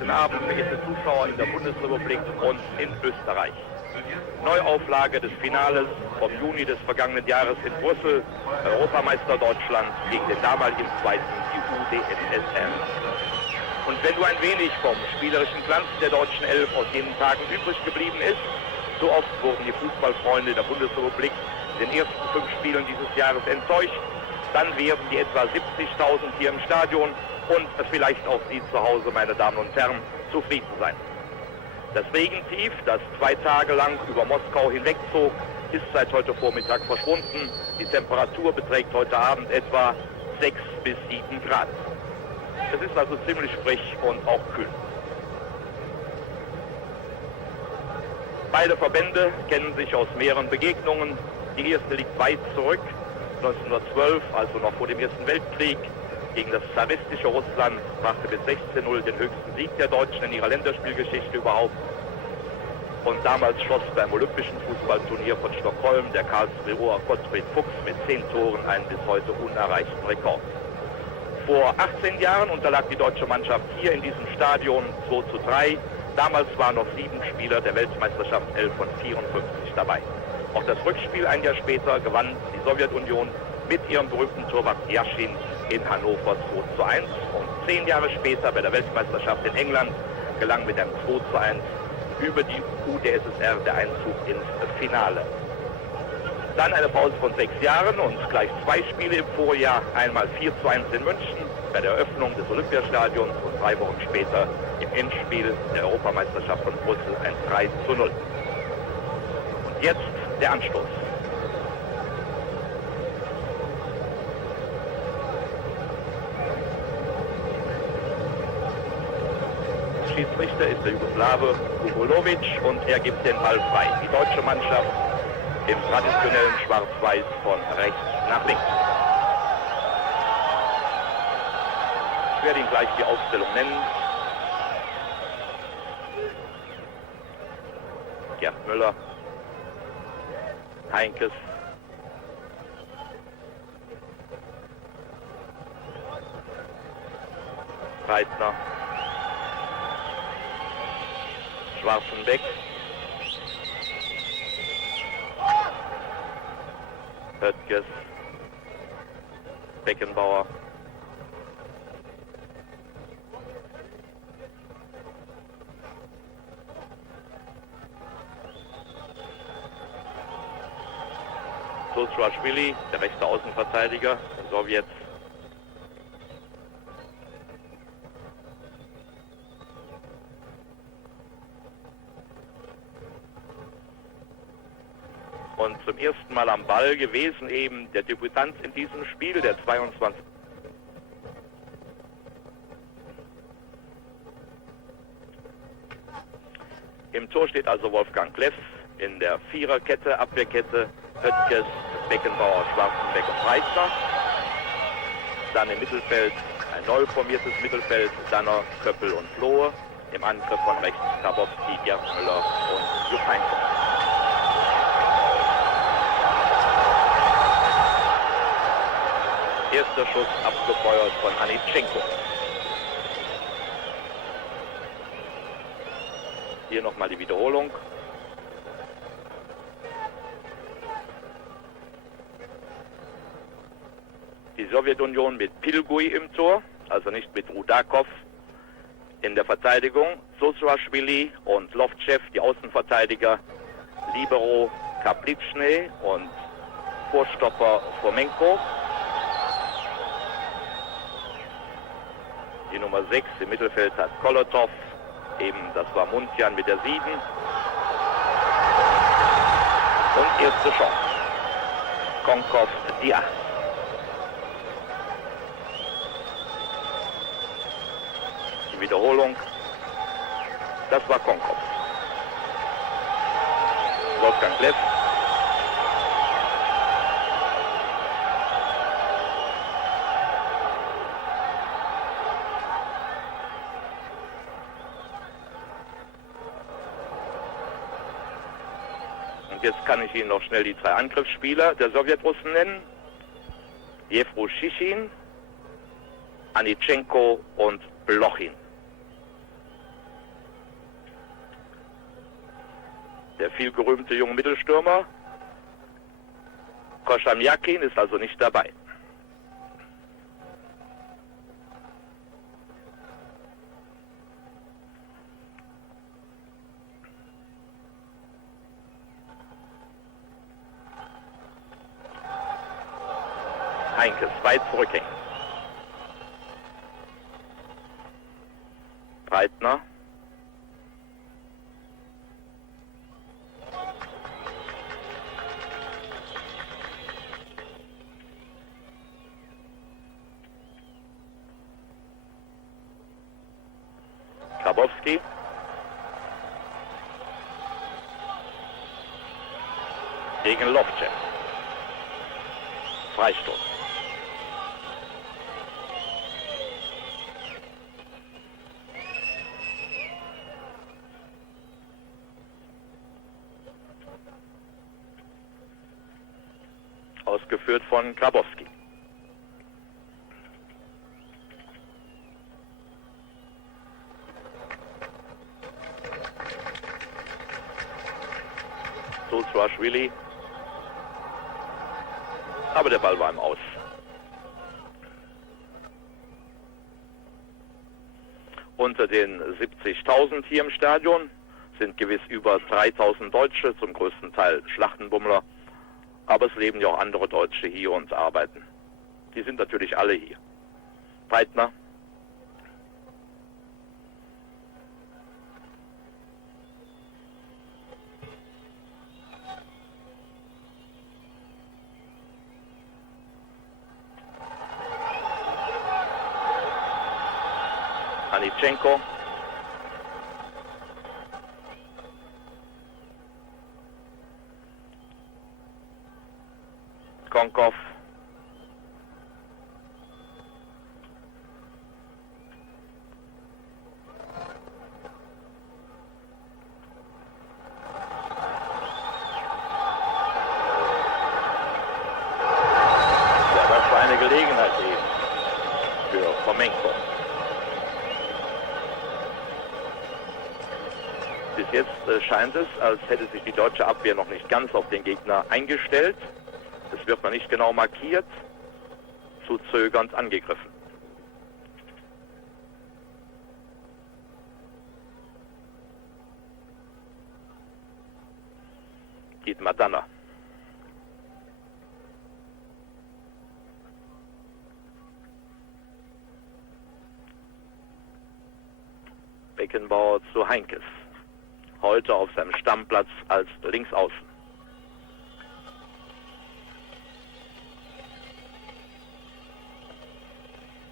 Guten Abend, verehrte Zuschauer in der Bundesrepublik und in Österreich. Neuauflage des Finales vom Juni des vergangenen Jahres in Brüssel. Europameister Deutschland gegen den damaligen Zweiten, die UdSSR. Und wenn du ein wenig vom spielerischen Glanz der deutschen Elf aus jenen Tagen übrig geblieben ist, so oft wurden die Fußballfreunde der Bundesrepublik in den ersten 5 Spielen dieses Jahres enttäuscht, dann werden die etwa 70.000 hier im Stadion und vielleicht auch Sie zu Hause, meine Damen und Herren, zufrieden sein. Das Regentief, das 2 Tage lang über Moskau hinwegzog, ist seit heute Vormittag verschwunden. Die Temperatur beträgt heute Abend etwa 6 bis 7 Grad. Es ist also ziemlich frisch und auch kühl. Beide Verbände kennen sich aus mehreren Begegnungen. Die erste liegt weit zurück, 1912, also noch vor dem Ersten Weltkrieg. Gegen das zaristische Russland brachte mit 16:0 den höchsten Sieg der Deutschen in ihrer Länderspielgeschichte überhaupt. Und damals schoss beim Olympischen Fußballturnier von Stockholm der Karlsruher Gottfried Fuchs mit 10 Toren einen bis heute unerreichten Rekord. Vor 18 Jahren unterlag die deutsche Mannschaft hier in diesem Stadion 2:3. Damals waren noch 7 Spieler der Weltmeisterschaft 11 von 54 dabei. Auch das Rückspiel ein Jahr später gewann die Sowjetunion mit ihrem berühmten Torwart Jaschin in Hannover 2:1. Und 10 Jahre später bei der Weltmeisterschaft in England gelang mit einem 2:1 über die UdSSR der Einzug ins Finale. Dann eine Pause von 6 Jahren und gleich 2 Spiele im Vorjahr, einmal 4:1 in München bei der Eröffnung des Olympiastadions und 3 Wochen später im Endspiel der Europameisterschaft von Brüssel ein 3:0. Und jetzt der Anstoß. Schiedsrichter ist der Jugoslawe Kubulovic und er gibt den Ball frei. Die deutsche Mannschaft im traditionellen Schwarz-Weiß von rechts nach links. Ich werde Ihnen gleich die Aufstellung nennen. Gerd Müller, Heinkes, Breitner, Schwarzenbeck, Höttges, Beckenbauer, Sochraschwili, der rechte Außenverteidiger der Sowjets. Und zum ersten Mal am Ball gewesen eben der Debütant in diesem Spiel, der 22. Im Tor steht also Wolfgang Kleff, in der Viererkette, Abwehrkette, Höttges, Beckenbauer, Schwarzenbeck und Breitner. Dann im Mittelfeld ein neu formiertes Mittelfeld, Danner, Köppel und Flohe. Im Angriff von rechts Grabowski, Gerd Müller und Jupp Heynckes. Erster Schuss abgefeuert von Anitschenko. Hier nochmal die Wiederholung. Die Sowjetunion mit Pilgui im Tor, also nicht mit Rudakov. In der Verteidigung Sochraschwili und Lovtschew, die Außenverteidiger, Libero Kaplitschny und Vorstopper Fomenko. Die Nummer 6 im Mittelfeld hat Kolotov, eben das war Muntian mit der 7. Und erste Chance. Konkov, die 8. Die Wiederholung, das war Konkov. Wolfgang Kleff. Jetzt kann ich Ihnen noch schnell die 3 Angriffsspieler der Sowjetrussen nennen. Jewruschichin, Anitschenko und Blochin. Der vielgerühmte junge Mittelstürmer Koschamjakin ist also nicht dabei. Heinkes weit zurückhängen. Breitner. Grabowski. Gegen Lovcek. Freistoß. Ausgeführt von Grabowski. Sulzwaschwili. Aber der Ball war im Aus. Unter den 70.000 hier im Stadion sind gewiss über 3.000 Deutsche, zum größten Teil Schlachtenbummler. Aber es leben ja auch andere Deutsche hier und arbeiten. Die sind natürlich alle hier. Breitner. Anitschenko. Konkov. Ja, das war eine Gelegenheit eben für Fomenko. Bis jetzt scheint es, als hätte sich die deutsche Abwehr noch nicht ganz auf den Gegner eingestellt. Es wird noch nicht genau markiert, zu zögernd angegriffen. Dietmar Danner. Beckenbauer zu Heinkes. Heute auf seinem Stammplatz als Linksaußen.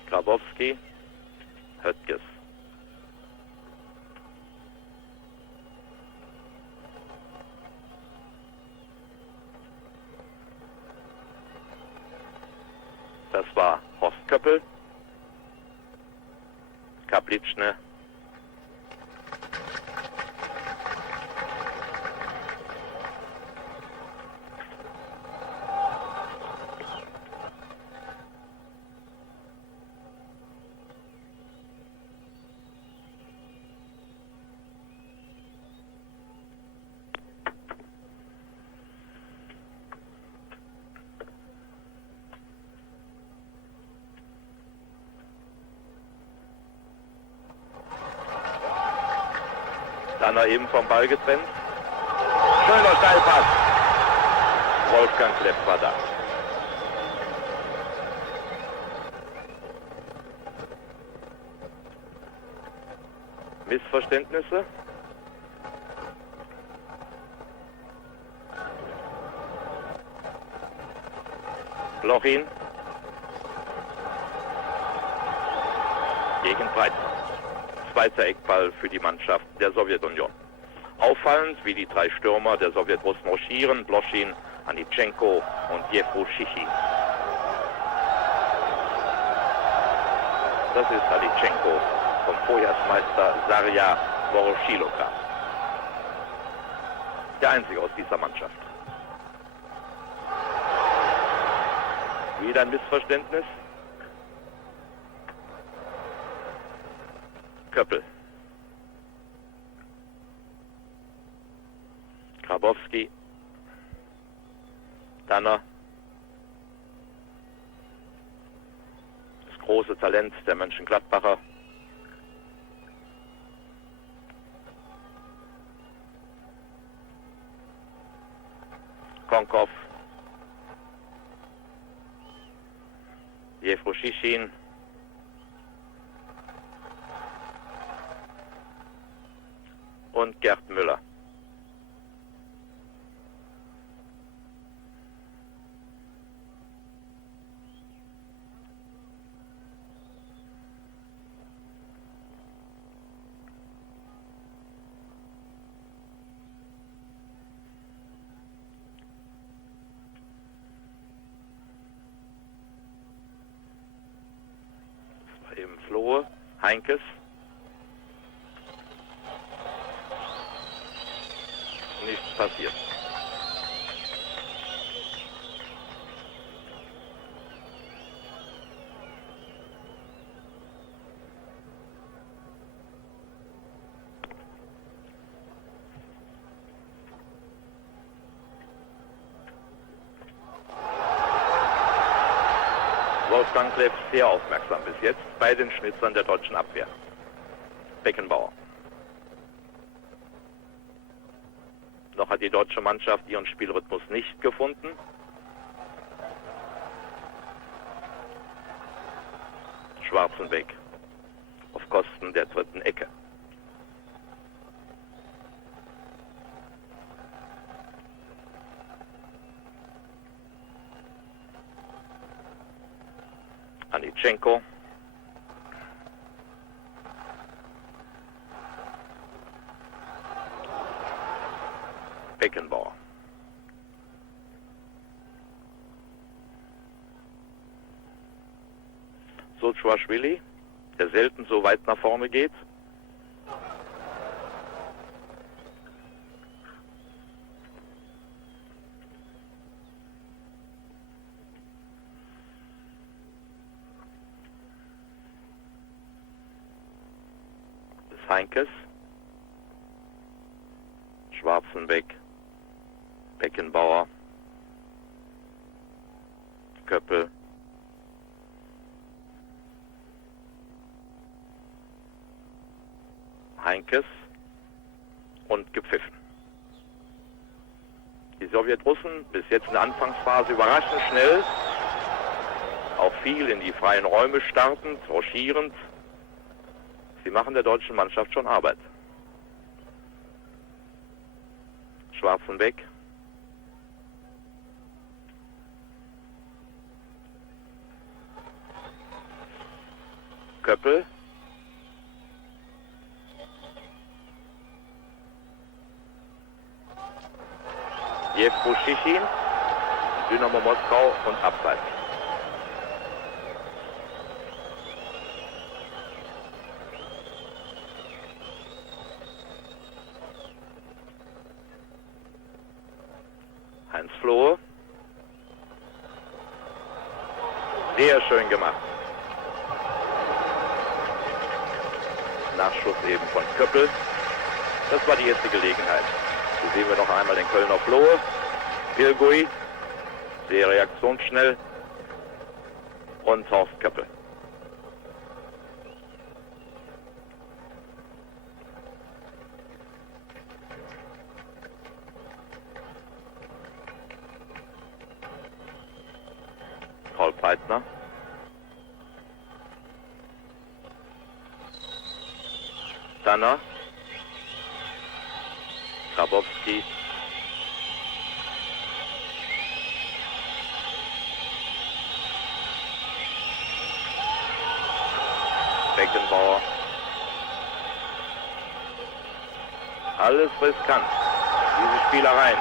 Grabowski, Höttges. Das war Horst Köppel, Kaplitschne, Danner eben vom Ball getrennt. Schöner Steilpass. Wolfgang Klepp war da. Missverständnisse? Blochin gegen Breitner. Zweiter Eckball für die Mannschaft der Sowjetunion. Auffallend, wie die drei Stürmer der Sowjetrussen marschieren: Bloschin, Anitschenko und Jefruschichin. Das ist Anitschenko vom Vorjahrsmeister Sarja Voroshilovka. Der einzige aus dieser Mannschaft. Wieder ein Missverständnis. Köppel. Grabowski, Danner, das große Talent der Mönchengladbacher, Konkov, Jefroschichin, und Gerd Müller. Das war eben Flohe, Heinkes. Nichts passiert. Wolfgang Kleff sehr aufmerksam bis jetzt bei den Schnitzern der deutschen Abwehr. Beckenbauer. Noch hat die deutsche Mannschaft ihren Spielrhythmus nicht gefunden. Schwarzenbeck auf Kosten der dritten Ecke. Anitschenko. Beckenbauer. Sochwaschwili, der selten so weit nach vorne geht. Des Heinkes. Schwarzenbeck. Beckenbauer, Köppel, Heinkes und gepfiffen. Die Sowjetrussen bis jetzt in der Anfangsphase überraschend schnell, auch viel in die freien Räume startend, rochierend. Sie machen der deutschen Mannschaft schon Arbeit. Schwarzenbeck. Köppel. Jefroschichin, Dynamo Moskau und Abseits. Heinz Flohe. Sehr schön gemacht. Nachschuss eben von Köppel. Das war die erste Gelegenheit. Hier sehen wir noch einmal den Kölner Flohe. Pilgui, sehr reaktionsschnell. Und Horst Köppel. Paul Peitner. Danner, Grabowski, Beckenbauer. Alles riskant, diese Spielereien.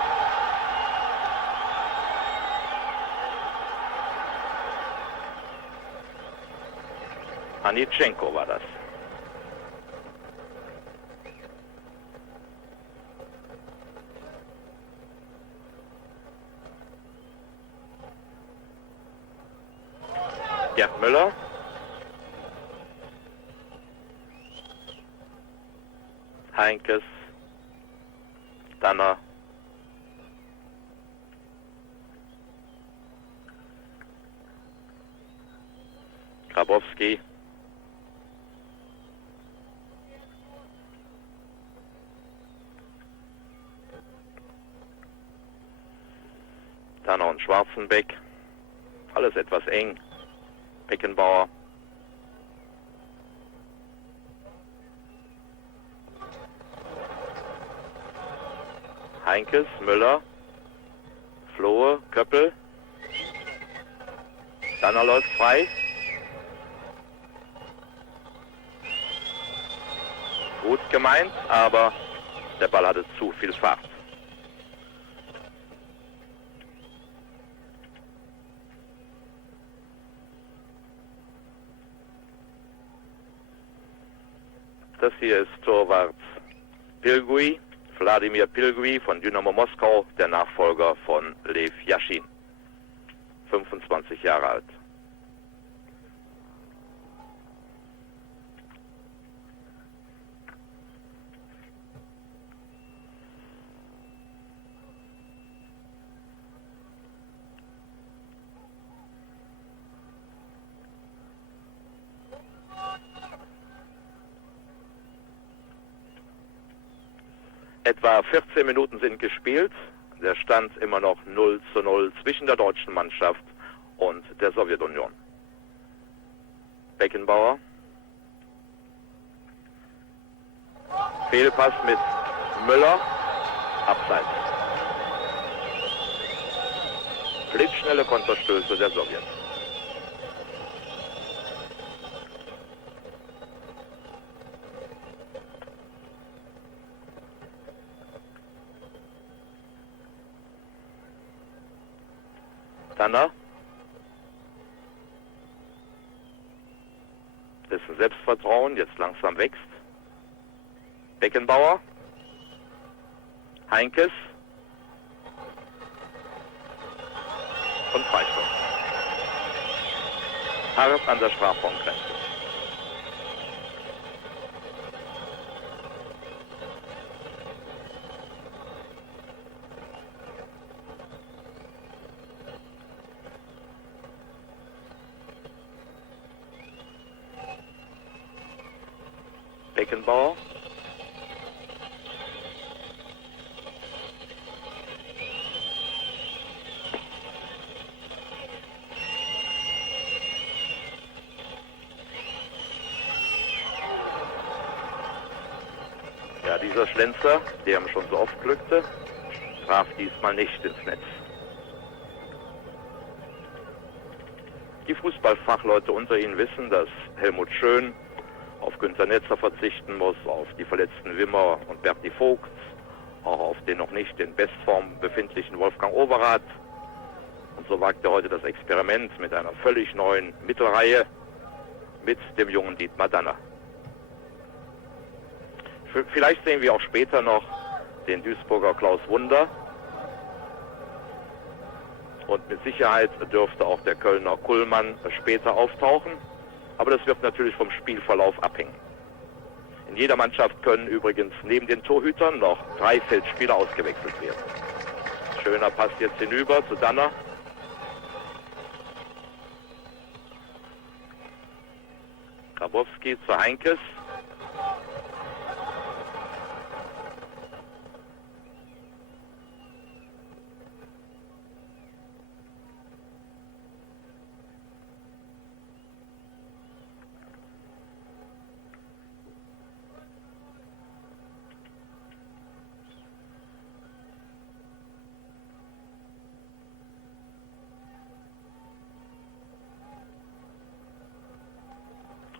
Anitschenko war das. Gerd Müller. Heinkes. Danner. Grabowski. Tanner und Schwarzenbeck. Alles etwas eng. Beckenbauer. Heinkes, Müller, Flohe, Köppel. Tanner läuft frei. Gut gemeint, aber der Ball hatte zu viel Fahrt. Das hier ist Torwart Pilgui, Wladimir Pilgui von Dynamo Moskau, der Nachfolger von Lev Yashin, 25 Jahre alt. Etwa 14 Minuten sind gespielt. Der Stand immer noch 0:0 zwischen der deutschen Mannschaft und der Sowjetunion. Beckenbauer. Fehlpass mit Müller. Abseits. Blitzschnelle Konterstöße der Sowjets. Tanner, dessen Selbstvertrauen jetzt langsam wächst. Beckenbauer, Heinkes und Freistoß. Hart an der Strafraumgrenze. Beckenbauer. Ja, dieser Schlenzer, der ihm schon so oft glückte, traf diesmal nicht ins Netz. Die Fußballfachleute unter Ihnen wissen, dass Helmut Schön auf Günter Netzer verzichten muss, auf die verletzten Wimmer und Berti Vogt, auch auf den noch nicht in Bestform befindlichen Wolfgang Overath. Und so wagt er heute das Experiment mit einer völlig neuen Mittelreihe mit dem jungen Dietmar Danner. Vielleicht sehen wir auch später noch den Duisburger Klaus Wunder. Und mit Sicherheit dürfte auch der Kölner Kullmann später auftauchen. Aber das wird natürlich vom Spielverlauf abhängen. In jeder Mannschaft können übrigens neben den Torhütern noch 3 Feldspieler ausgewechselt werden. Schöner Pass jetzt hinüber zu Danner. Grabowski zu Heinkes.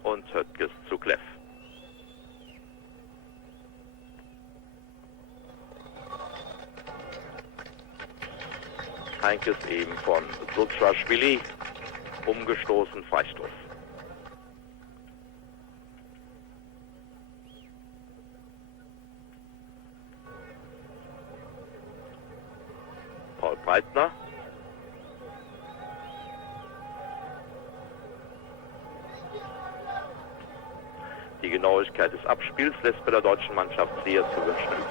Und Höttges zu Kleff. Heinkes eben von Sutschwaschwili umgestoßen, Freistoß. Paul Breitner. Die Genauigkeit des Abspiels lässt bei der deutschen Mannschaft sehr zu wünschen übrig.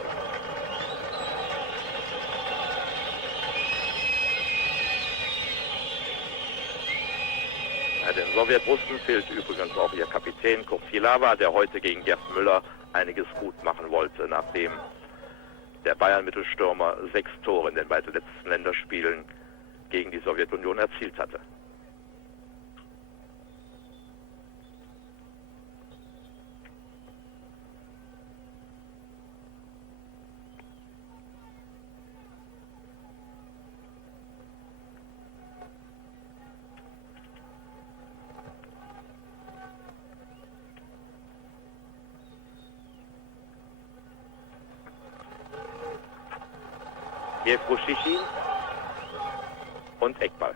Den Sowjetrussen fehlt übrigens auch ihr Kapitän Kurzilawa, der heute gegen Gerd Müller einiges gut machen wollte, nachdem der Bayern-Mittelstürmer 6 Tore in den beiden letzten Länderspielen gegen die Sowjetunion erzielt hatte. Jewruschichin und Eckball.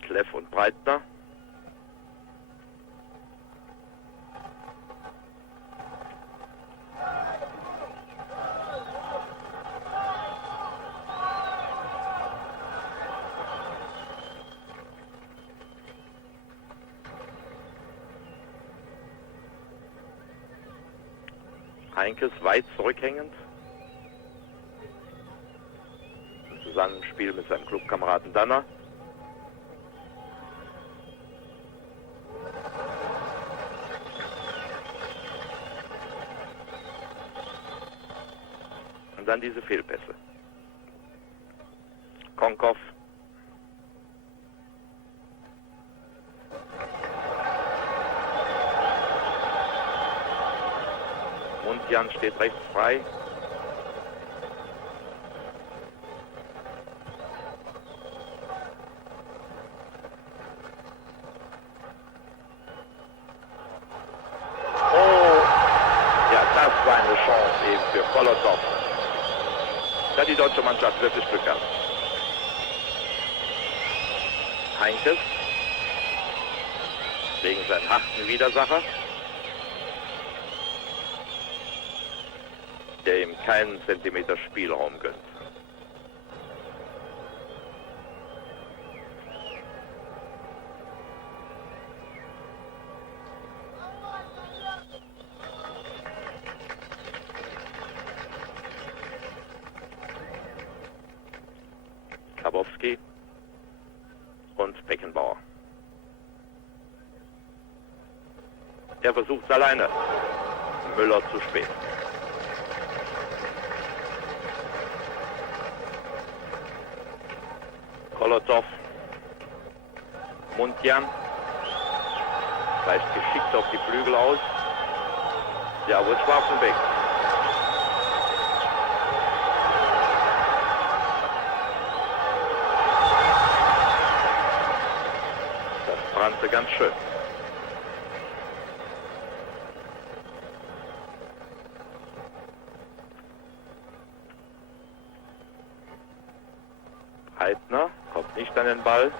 Kleff und Breitner. Heinkes weit zurückhängend. Im Zusammenspiel mit seinem Clubkameraden Danner. Und dann diese Fehlpässe. Konkow. Jan steht rechts frei. Oh, ja, das war eine Chance eben für Kolosow. Da hat die deutsche Mannschaft wirklich Glück gehabt. Heinkes gegen seinen harten Widersacher, der ihm keinen Zentimeter Spielraum gönnt. Grabowski und Beckenbauer. Er versucht es alleine. Müller zu spät. Kolosow, Mundjan, weicht geschickt auf die Flügel aus. Ja, wo ist Schwarzenbeck? Das brannte ganz schön. Heidner kommt nicht an den Ball.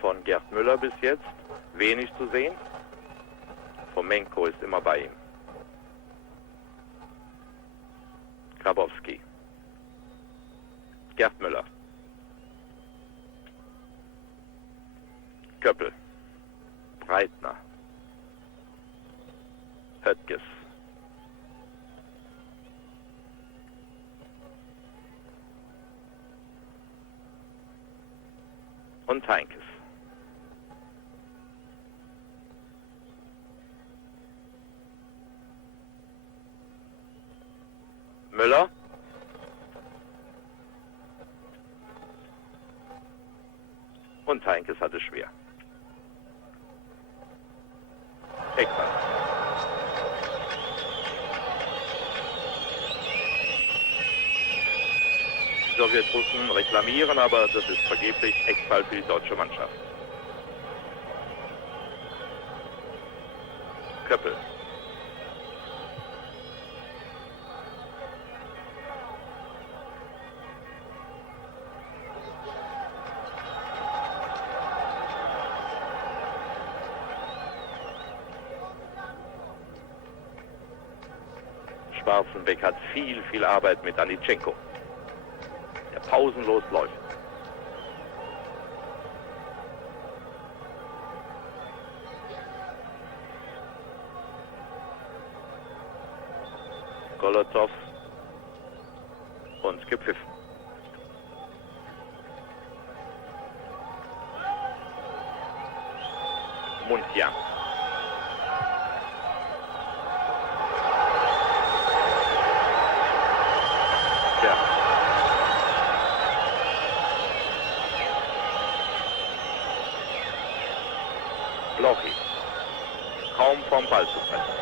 Von Gerd Müller bis jetzt wenig zu sehen. Fomenko ist immer bei ihm. Grabowski. Gerd Müller. Köppel. Breitner. Höttges. Und Heinkes. Müller. Und Heinkes hat es schwer. Eckball. Die Sowjetrussen reklamieren, aber das ist vergeblich. Eckball für die deutsche Mannschaft. Köppel. Schwarzenbeck hat viel, viel Arbeit mit Anitschenko, der pausenlos läuft. Golotov und gepfiffen. Muntian. Ja. Blochi. Kaum vom Ball zu treffen.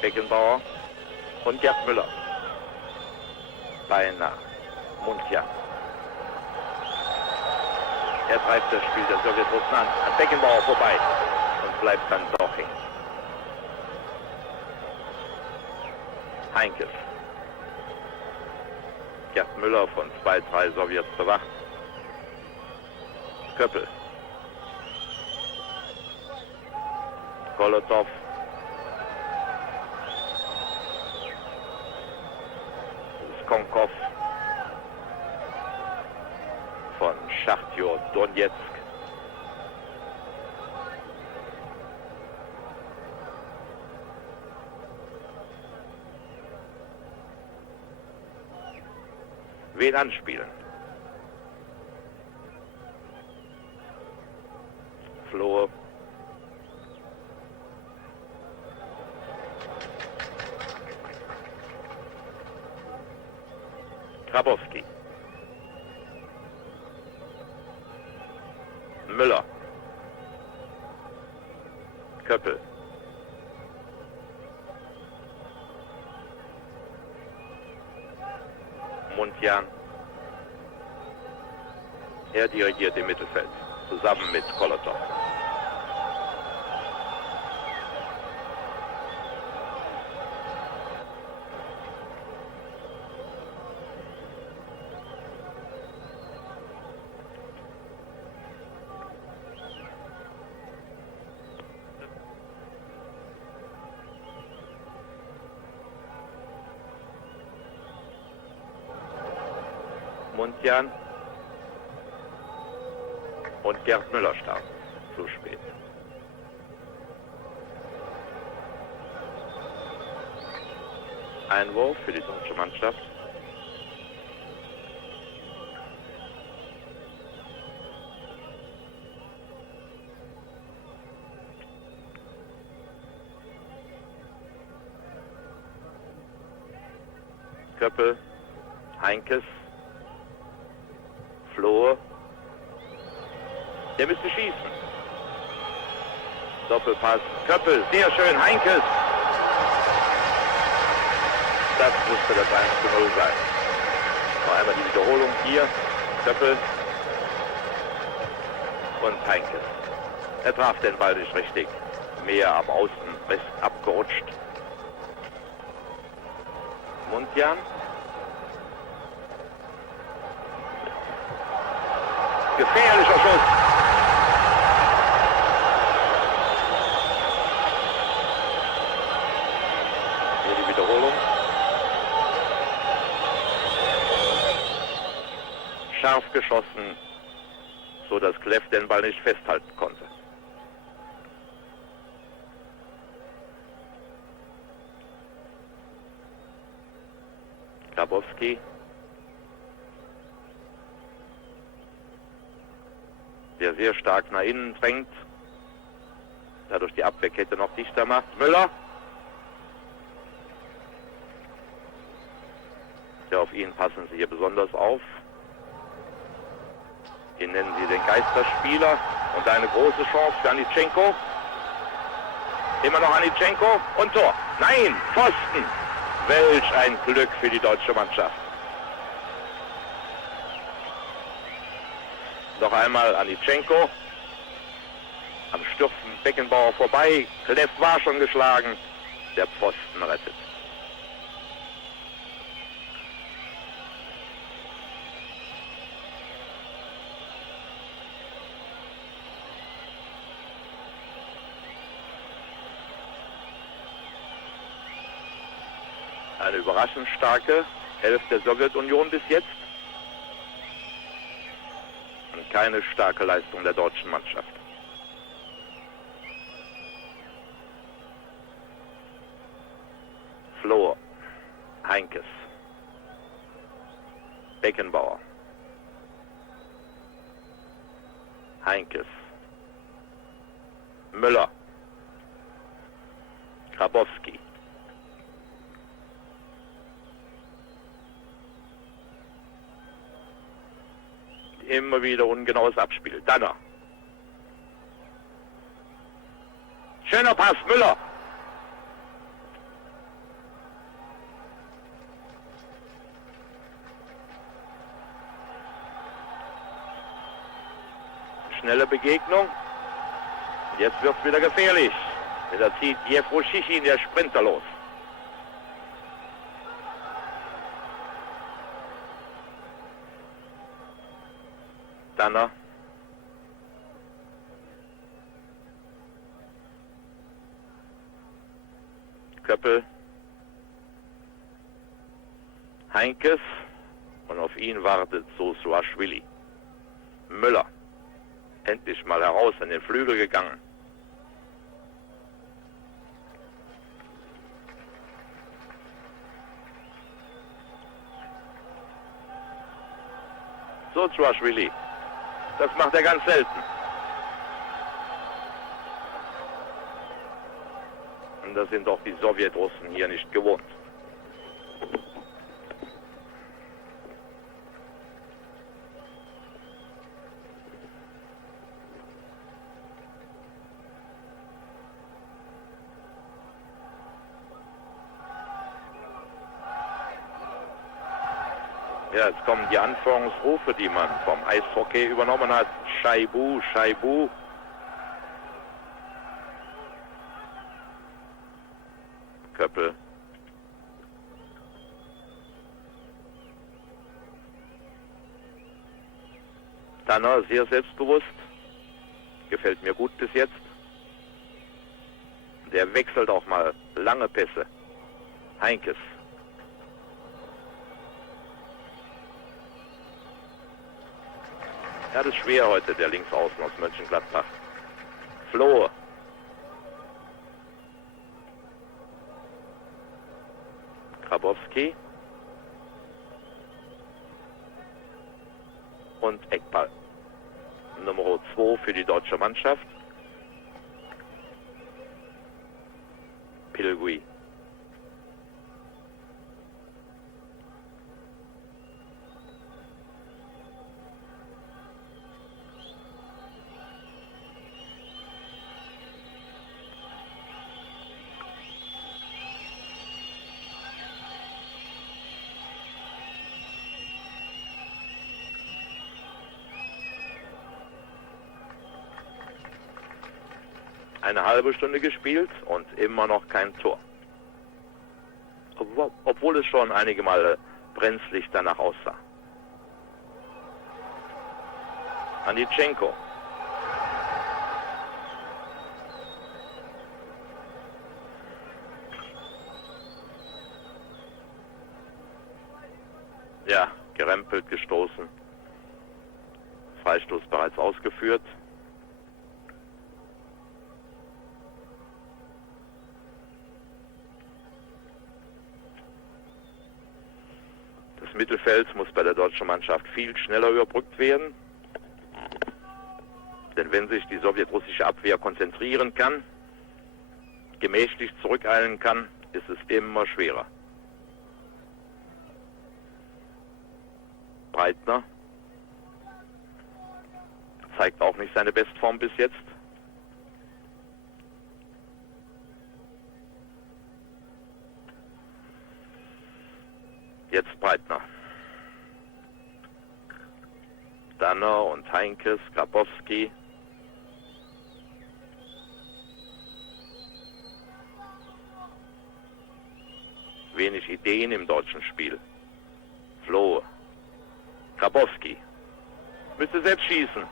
Beckenbauer und Gerd Müller. Beinahe. Muntian. Er treibt das Spiel der Sowjetrussen an Beckenbauer vorbei und bleibt dann doch hängen. Heinkes. Gerd Müller von 2-3 Sowjets bewacht. Köppel. Golotov. Skonkov von Schachtjor Donetsk. Wen anspielen? Flohe. Grabowski. Müller. Köppel. Muntian. Er dirigiert im Mittelfeld, zusammen mit Golotov. Muntian und Gerd Müller starten. Zu spät. Einwurf für die deutsche Mannschaft. Köppel, Heinkes, Flohe. Der müsste schießen. Doppelpass. Köppel, sehr schön. Heinkes. Das musste das 1:0 sein. Noch einmal die Wiederholung hier. Köppel und Heinkes. Er traf den Ball nicht richtig. Mehr am Außenrest abgerutscht. Muntian. Gefährlicher Schuss. Hier die Wiederholung. Scharf geschossen, so dass Kleff den Ball nicht festhalten konnte. Grabowski. Der sehr stark nach innen drängt, dadurch die Abwehrkette noch dichter macht. Müller. Ja, auf ihn passen Sie hier besonders auf. Ihn nennen Sie den Geisterspieler und eine große Chance für Anitschenko. Immer noch Anitschenko und Tor. Nein, Pfosten. Welch ein Glück für die deutsche Mannschaft. Noch einmal Anitschenko. Am Stürzen Beckenbauer vorbei. Kleff war schon geschlagen. Der Pfosten rettet. Eine überraschend starke Hälfte der Sowjetunion bis jetzt. Und keine starke Leistung der deutschen Mannschaft. Flohr, Heinkes, Beckenbauer, Heinkes, Müller, Grabowski, immer wieder ungenaues Abspiel. Danner. Schöner Pass, Müller. Schnelle Begegnung. Jetzt wird es wieder gefährlich. Da zieht Jewroschichin, der Sprinter, los. Danner. Köppel. Heinkes. Und auf ihn wartet Sosuaschwili. Müller. Endlich mal heraus an den Flügel gegangen. Sosuaschwili. Das macht er ganz selten. Und das sind doch die Sowjetrussen hier nicht gewohnt. Ja, jetzt kommen die Anführungsrufe, die man vom Eishockey übernommen hat. Scheibu, Scheibu. Köppel. Danner, sehr selbstbewusst. Gefällt mir gut bis jetzt. Der wechselt auch mal lange Pässe. Heinkes. Ja, das ist schwer heute, der Linksaußen aus Mönchengladbach. Flohr. Grabowski. Und Eckball. Nummer 2 für die deutsche Mannschaft. Pilgui. Eine halbe Stunde gespielt und immer noch kein Tor. Obwohl es schon einige Male brenzlig danach aussah. Anitschenko. Ja, gerempelt, gestoßen. Freistoß bereits ausgeführt. Das Mittelfeld muss bei der deutschen Mannschaft viel schneller überbrückt werden. Denn wenn sich die sowjetrussische Abwehr konzentrieren kann, gemächlich zurückeilen kann, ist es immer schwerer. Breitner zeigt auch nicht seine Bestform bis jetzt. Jetzt Breitner. Danner und Heinkes, Grabowski. Wenig Ideen im deutschen Spiel. Floh. Grabowski. Müsste selbst schießen.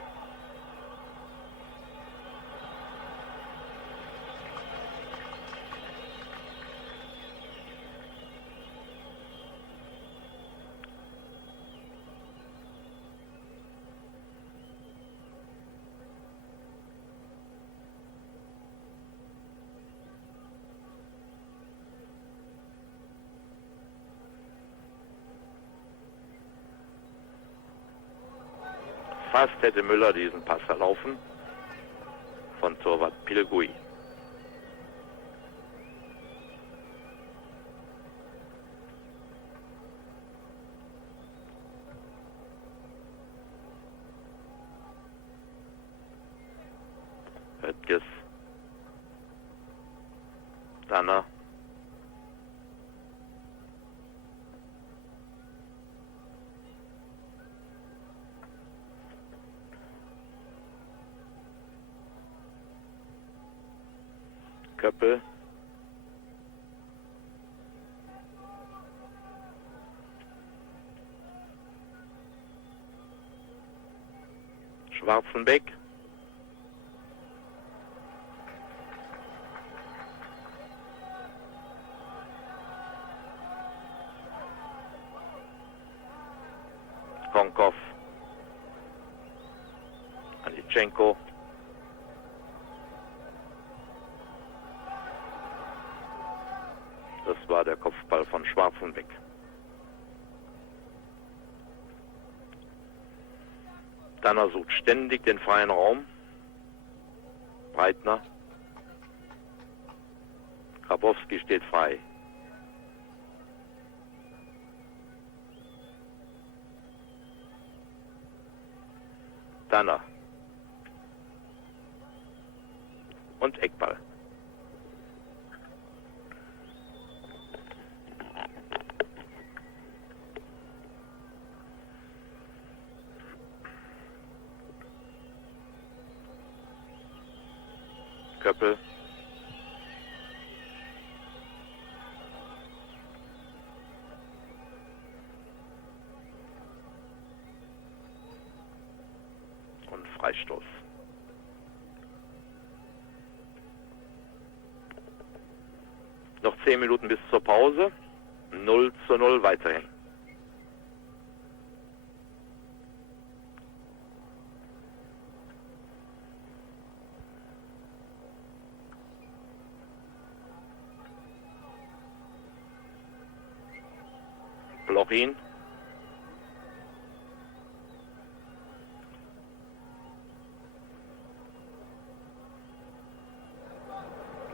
Fast hätte Müller diesen Pass erlaufen von Torwart Pilgui. Höttges. Danner. Köppel. Schwarzenbeck. Konkov. Anitschenko. Das war der Kopfball von Schwarzenbeck. Danner sucht ständig den freien Raum. Breitner. Grabowski steht frei. Danner. Und Eckball. Köppel. Und Freistoß. Noch 10 Minuten bis zur Pause. 0:0 weiterhin. Blochin.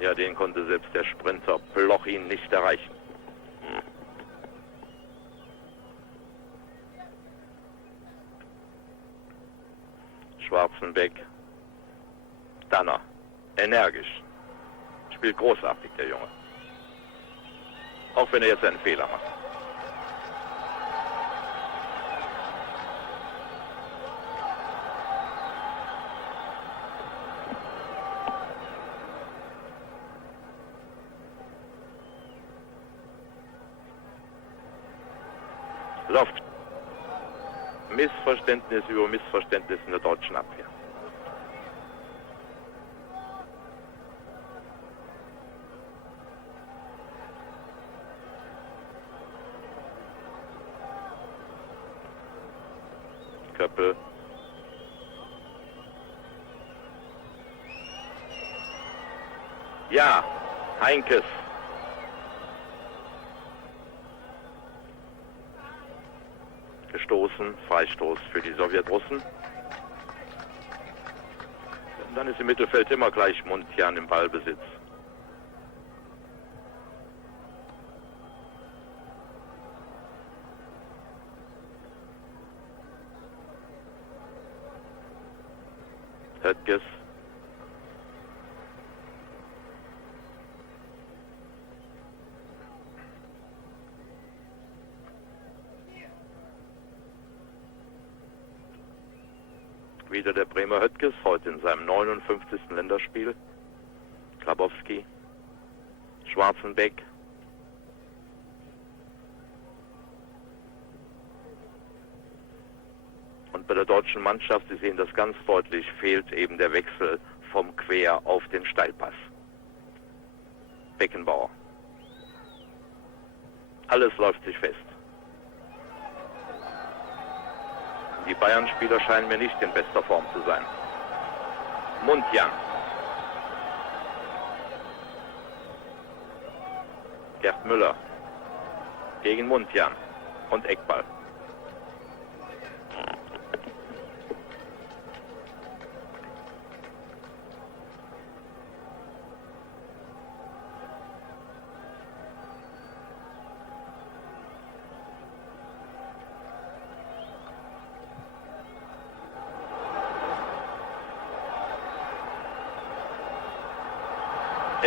Ja, den konnte selbst der Sprinter Blochin nicht erreichen. Schwarzenbeck. Danner. Energisch. Spielt großartig, der Junge. Auch wenn er jetzt einen Fehler macht. Läuft. Missverständnis über Missverständnis in der deutschen Abwehr. Köppel. Ja, Heinkes. Gestoßen, Freistoß für die Sowjetrussen. Und dann ist im Mittelfeld immer gleich Muntian im Ballbesitz. Höttges. Wieder der Bremer Höttges, heute in seinem 59. Länderspiel. Grabowski. Schwarzenbeck. Und bei der deutschen Mannschaft, Sie sehen das ganz deutlich, fehlt eben der Wechsel vom Quer auf den Steilpass. Beckenbauer. Alles läuft sich fest. Die Bayern-Spieler scheinen mir nicht in bester Form zu sein. Muntian. Gerd Müller. Gegen Muntian. Und Eckball.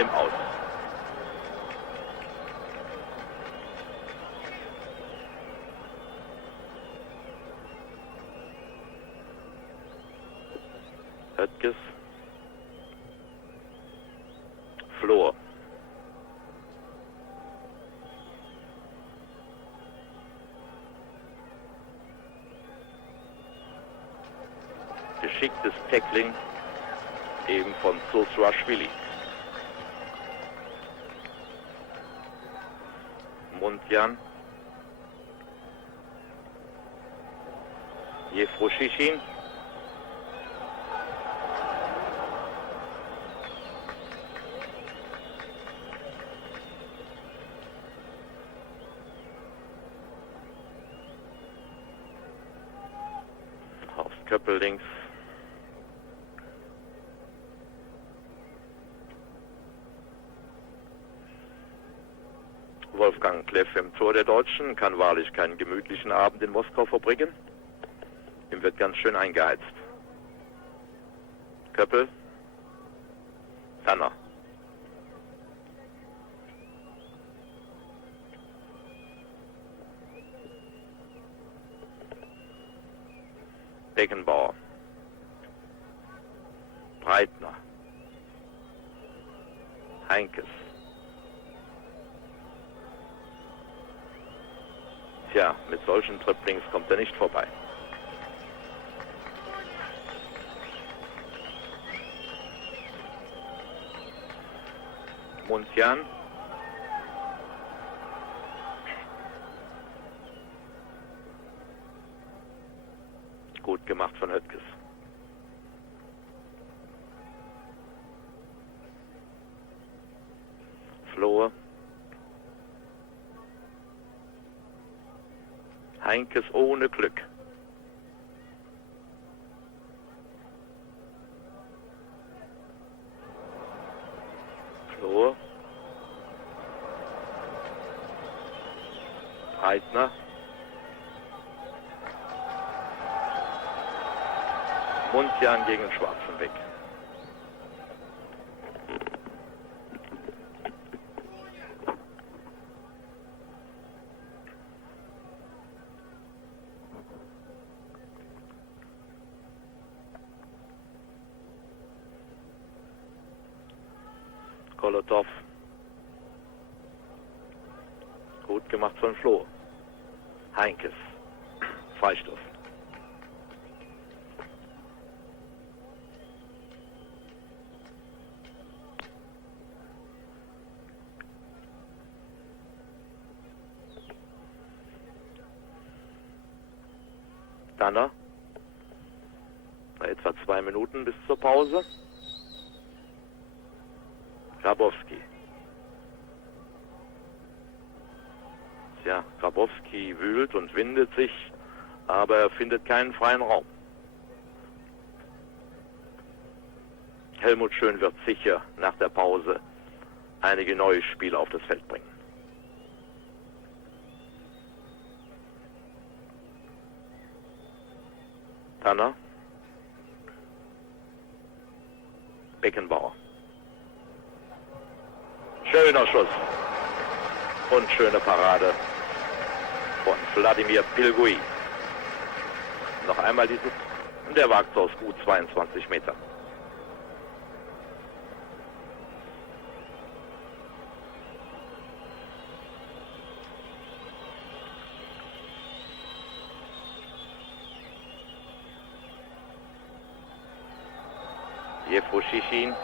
im Aus. Höttges. Flor. Geschicktes Tackling eben von Zosraschwili. Mundjan. Jefroschichin. Aufs Köppel links. Wolfgang Kleff im Tor der Deutschen kann wahrlich keinen gemütlichen Abend in Moskau verbringen. Ihm wird ganz schön eingeheizt. Köppel. Tanner. Beckenbauer. Breitner. Heinkes. Tja, mit solchen Tripplings kommt er nicht vorbei. Mundjan. Gut gemacht von Höttges. Flohe. Heinkes ohne Glück. Flohe. Breitner. Mundjan gegen Schwarzenbeck. Kolotow. Gut gemacht von Floh. Heinkes. Freistoß. Danner. Etwa 2 Minuten bis zur Pause. Grabowski. Tja, Grabowski wühlt und windet sich, aber er findet keinen freien Raum. Helmut Schön wird sicher nach der Pause einige neue Spieler auf das Feld bringen. Tanner. Beckenbauer. Schöner Schuss. Und schöne Parade von Wladimir Pilgui. Noch einmal dieses. Und der wagt aus gut 22 Metern. Jefroschichin.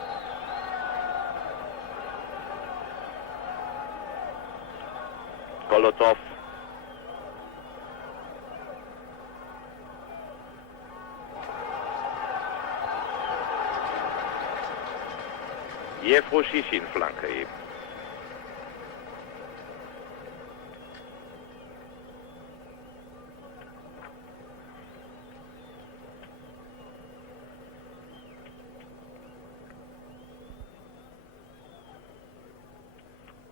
Kolotow. Jefroschichin Flanke eben.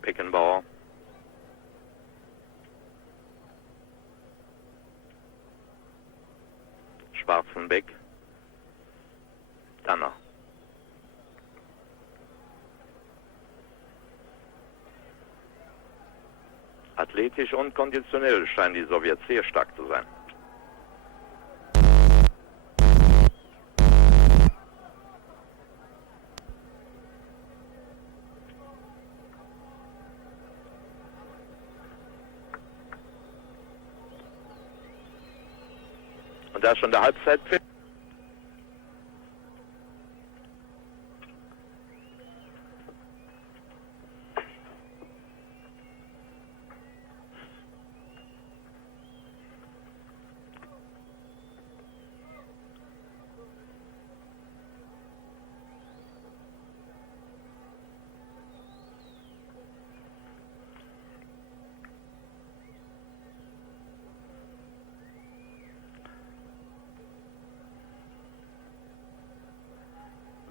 Beckenbauer. Schwarzenbeck. Tanner. Athletisch und konditionell scheinen die Sowjets sehr stark zu sein. Und da ist schon der Halbzeitpfiff.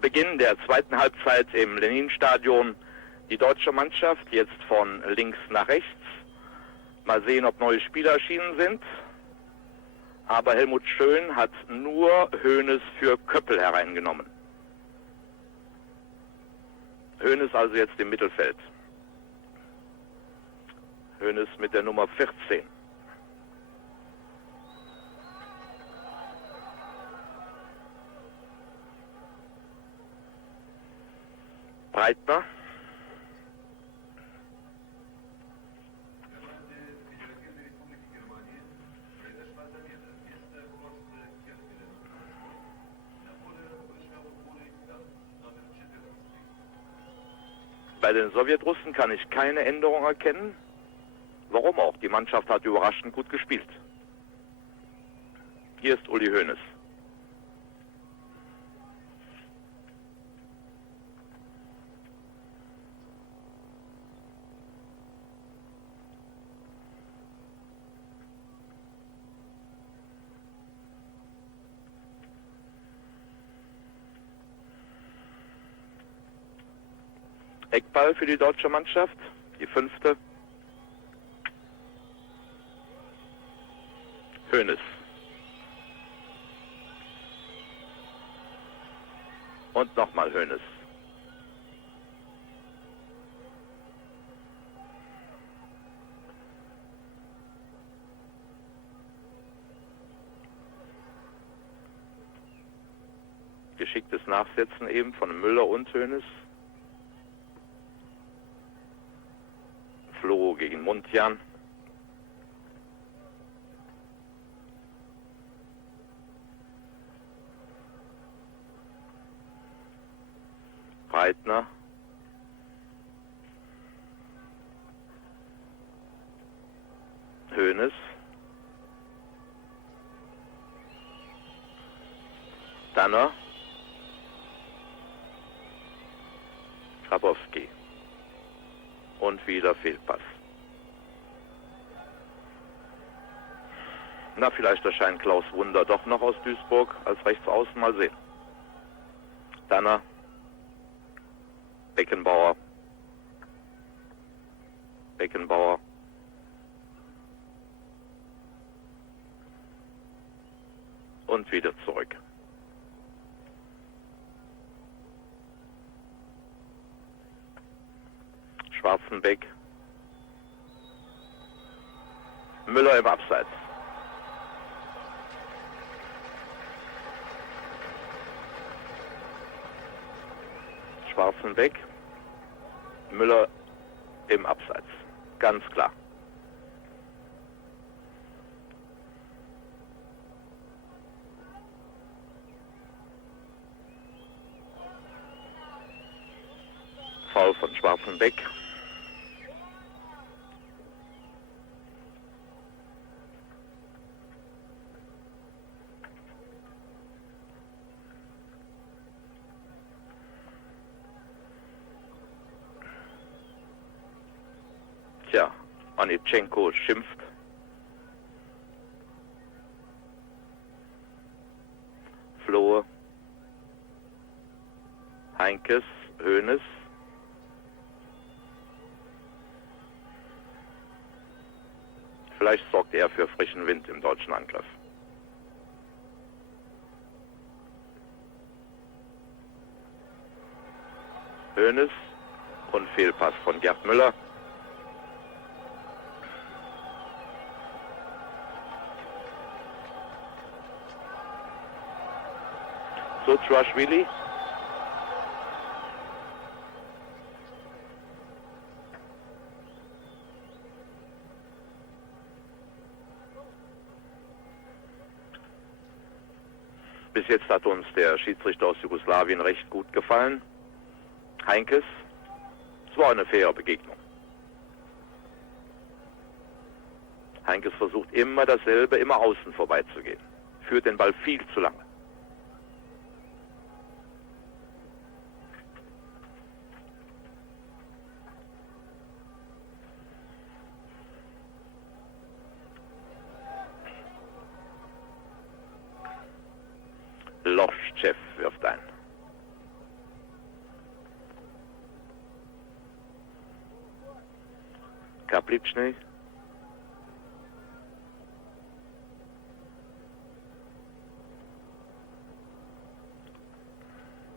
Beginn der zweiten Halbzeit im Leninstadion. Die deutsche Mannschaft jetzt von links nach rechts. Mal sehen, ob neue Spieler erschienen sind. Aber Helmut Schön hat nur Hoeneß für Köppel hereingenommen. Hoeneß also jetzt im Mittelfeld. Hoeneß mit der Nummer 14. Breitner. Bei den Sowjetrussen kann ich keine Änderung erkennen. Warum auch? Die Mannschaft hat überraschend gut gespielt. Hier ist Uli Hoeneß. Eckball für die deutsche Mannschaft, die 5. Hoeneß. Und nochmal Hoeneß. Geschicktes Nachsetzen eben von Müller und Hoeneß. Floh gegen Mundjan. Breitner. Hoeneß. Danner. Grabowski. Und wieder Fehlpass. Na, vielleicht erscheint Klaus Wunder doch noch aus Duisburg als Rechtsaußen. Mal sehen. Danner. Beckenbauer. Beckenbauer. Und wieder zurück. Schwarzenbeck. Müller im Abseits. Schwarzenbeck. Müller im Abseits. Ganz klar. Foul von Schwarzenbeck. Tja, Anitschenko schimpft. Flohe. Heinkes, Hoeneß. Vielleicht sorgt er für frischen Wind im deutschen Angriff. Hoeneß und Fehlpass von Gerd Müller. Sotschuaschwili. Bis jetzt hat uns der Schiedsrichter aus Jugoslawien recht gut gefallen. Heinkes. Es war eine faire Begegnung. Heinkes versucht immer dasselbe, immer außen vorbeizugehen. Führt den Ball viel zu lange. Loschchev wirft ein. Kaplitschny.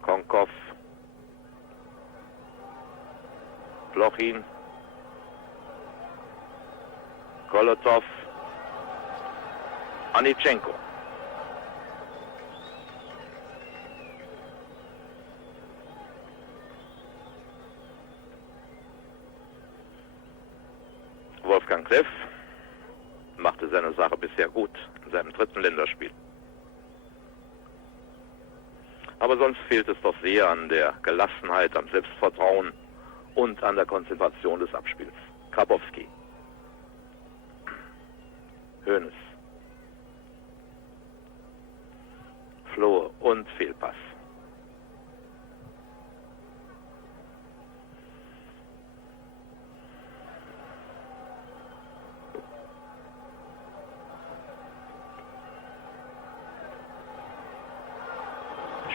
Konkov. Blochin. Kolotov. Anitschenko. Wolfgang Kleff machte seine Sache bisher gut in seinem 3. Länderspiel. Aber sonst fehlt es doch sehr an der Gelassenheit, am Selbstvertrauen und an der Konzentration des Abspiels. Grabowski. Hoeneß. Flohe und Fehlpass.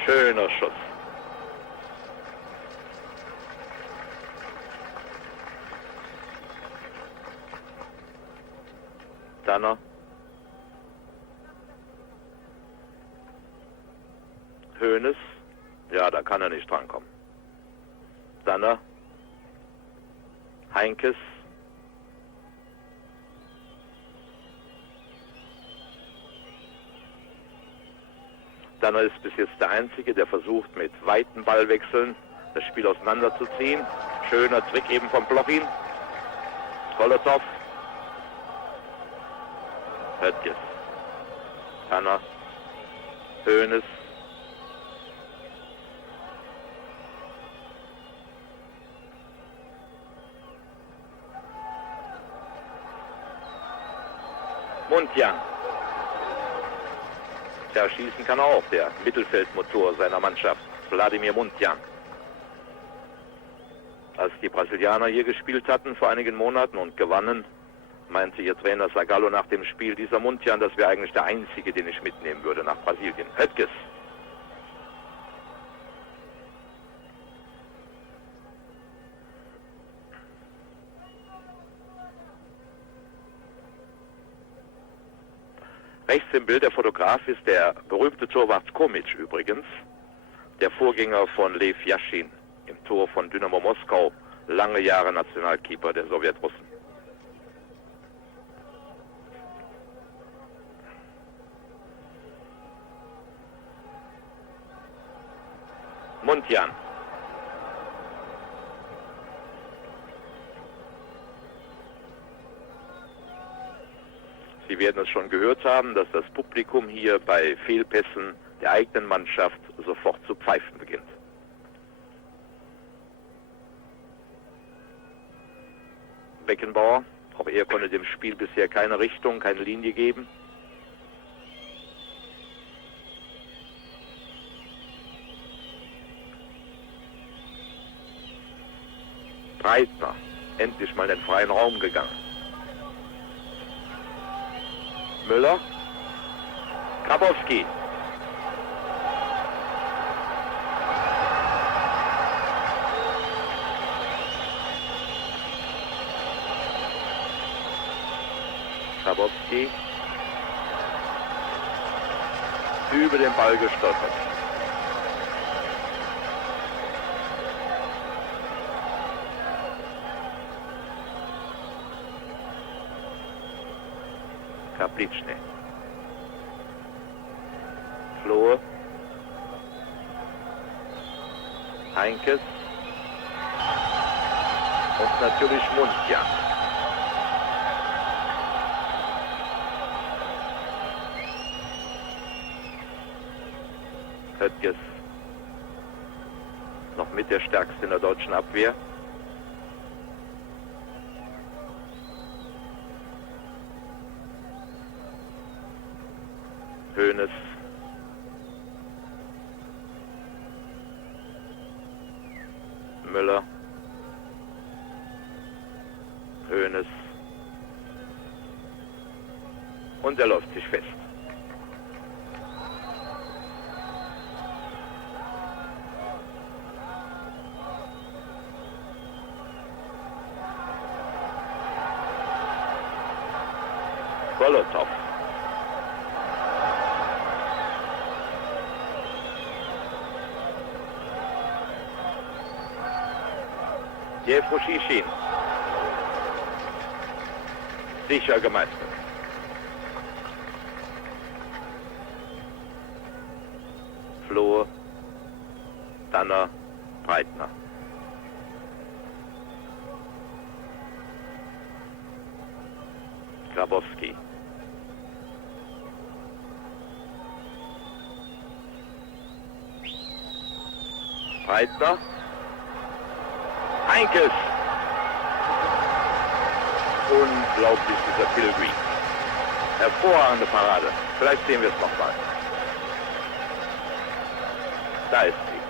Schöner Schuss. Danner. Hoeneß. Ja, da kann er nicht drankommen. Danner. Heinkes. Danner ist bis jetzt der Einzige, der versucht, mit weiten Ballwechseln das Spiel auseinanderzuziehen. Schöner Trick eben von Blochin. Kolotov. Höttges. Tanner. Hoeneß. Mundjan. Ja, schießen kann er auch, der Mittelfeldmotor seiner Mannschaft, Wladimir Mundjan. Als die Brasilianer hier gespielt hatten vor einigen Monaten und gewannen, meinte ihr Trainer Zagallo nach dem Spiel, dieser Mundjan, das wäre eigentlich der einzige, den ich mitnehmen würde nach Brasilien. Höttges. Rechts im Bild, der Fotograf, ist der berühmte Torwart Komic übrigens, der Vorgänger von Lev Yashin im Tor von Dynamo Moskau, lange Jahre Nationalkeeper der Sowjetrussen. Mundjan. Sie werden es schon gehört haben, dass das Publikum hier bei Fehlpässen der eigenen Mannschaft sofort zu pfeifen beginnt. Beckenbauer, auch er konnte dem Spiel bisher keine Richtung, keine Linie geben. Breitner, endlich mal in den freien Raum gegangen. Müller. Grabowski. Grabowski. Über den Ball gestolpert. Kaplitschny. Flohe. Heinkes und natürlich Mundja. Höttges noch mit der stärkste in der deutschen Abwehr. Hoeneß. Müller. Hoeneß. Und er läuft sich fest. Golotov. Jefroschichin. Sicher gemeistert. Flohe, Danner, Breitner. Grabowski. Breitner. Heinkes. Unglaublich, dieser Pilgrim. Hervorragende Parade. Vielleicht sehen wir es nochmal. Da ist sie.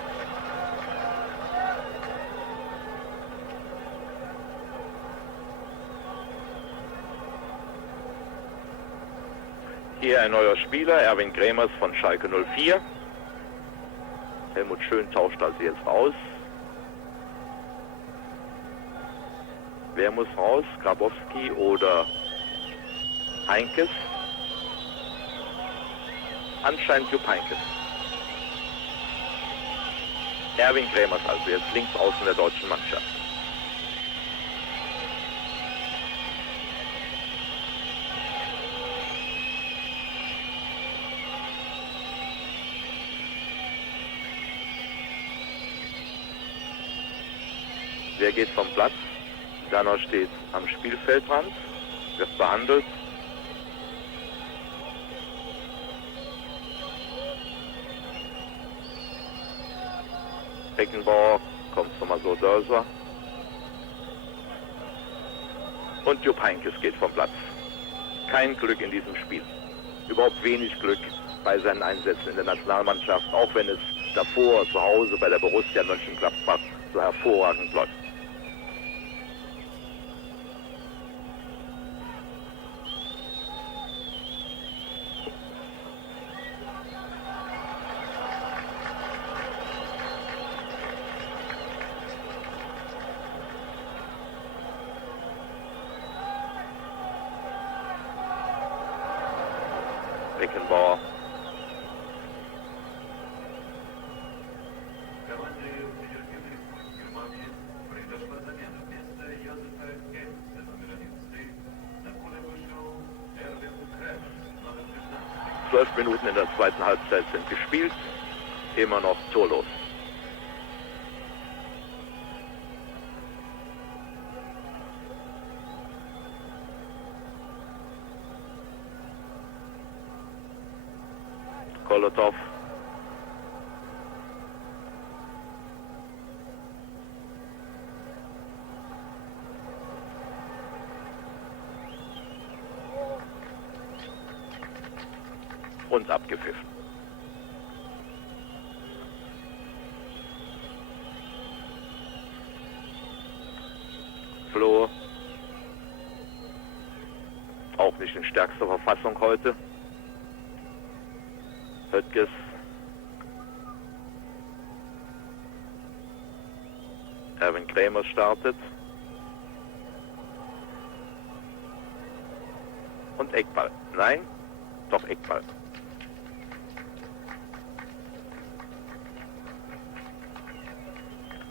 Hier ein neuer Spieler, Erwin Kremers von Schalke 04. Helmut Schön tauscht also jetzt aus. Wer muss raus? Grabowski oder Heinkes? Anscheinend Jupp Heinkes. Erwin Kremers also jetzt links außen der deutschen Mannschaft. Wer geht vom Platz? Danner steht am Spielfeldrand, wird behandelt. Beckenbauer kommt nochmal so Dörser. Und Jupp Heinkes geht vom Platz. Kein Glück in diesem Spiel. Überhaupt wenig Glück bei seinen Einsätzen in der Nationalmannschaft, auch wenn es davor zu Hause bei der Borussia Mönchengladbach so hervorragend läuft. Beckenbauer. Zwölf Minuten in der zweiten Halbzeit sind gespielt. Immer noch torlos. Golotov. Und abgepfiffen. Flohe. Auch nicht in stärkster Verfassung heute. Höttges. Erwin Kremers startet. Und Eckball. Nein, doch Eckball.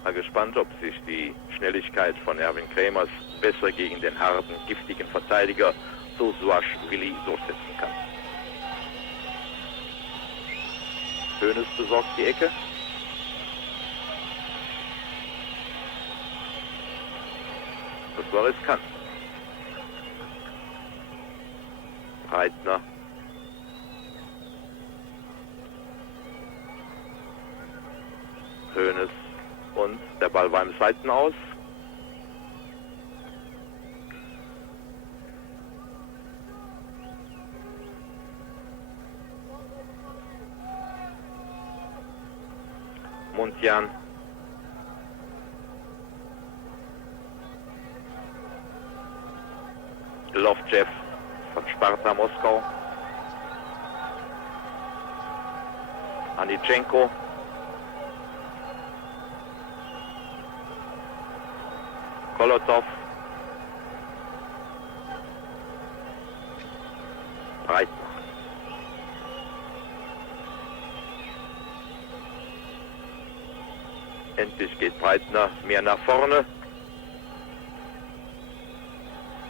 Mal gespannt, ob sich die Schnelligkeit von Erwin Kremers besser gegen den harten, giftigen Verteidiger Sosuashvili durchsetzen kann. Hoeneß besorgt die Ecke. war riskant. Breitner. Hoeneß und der Ball war im Seitenaus. Muntian. Lovtjev von Sparta Moskau. Anitschenko. Kolotov. Breitner. Endlich geht Breitner mehr nach vorne.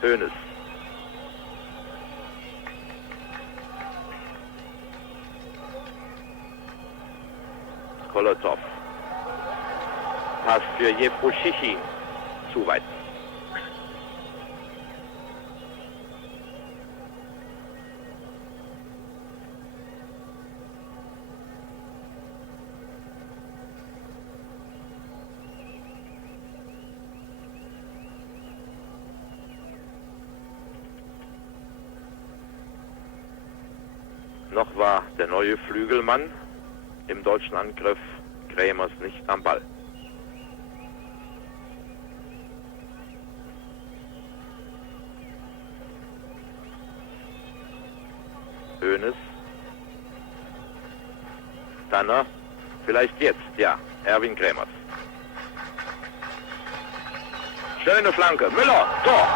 Hoeneß. Kolotov. Pass für Jefruschichin. Zu weit. Noch war der neue Flügelmann im deutschen Angriff Krämers nicht am Ball. Hoeneß. Danner. Vielleicht jetzt, ja. Erwin Krämers. Schöne Flanke. Müller. Tor.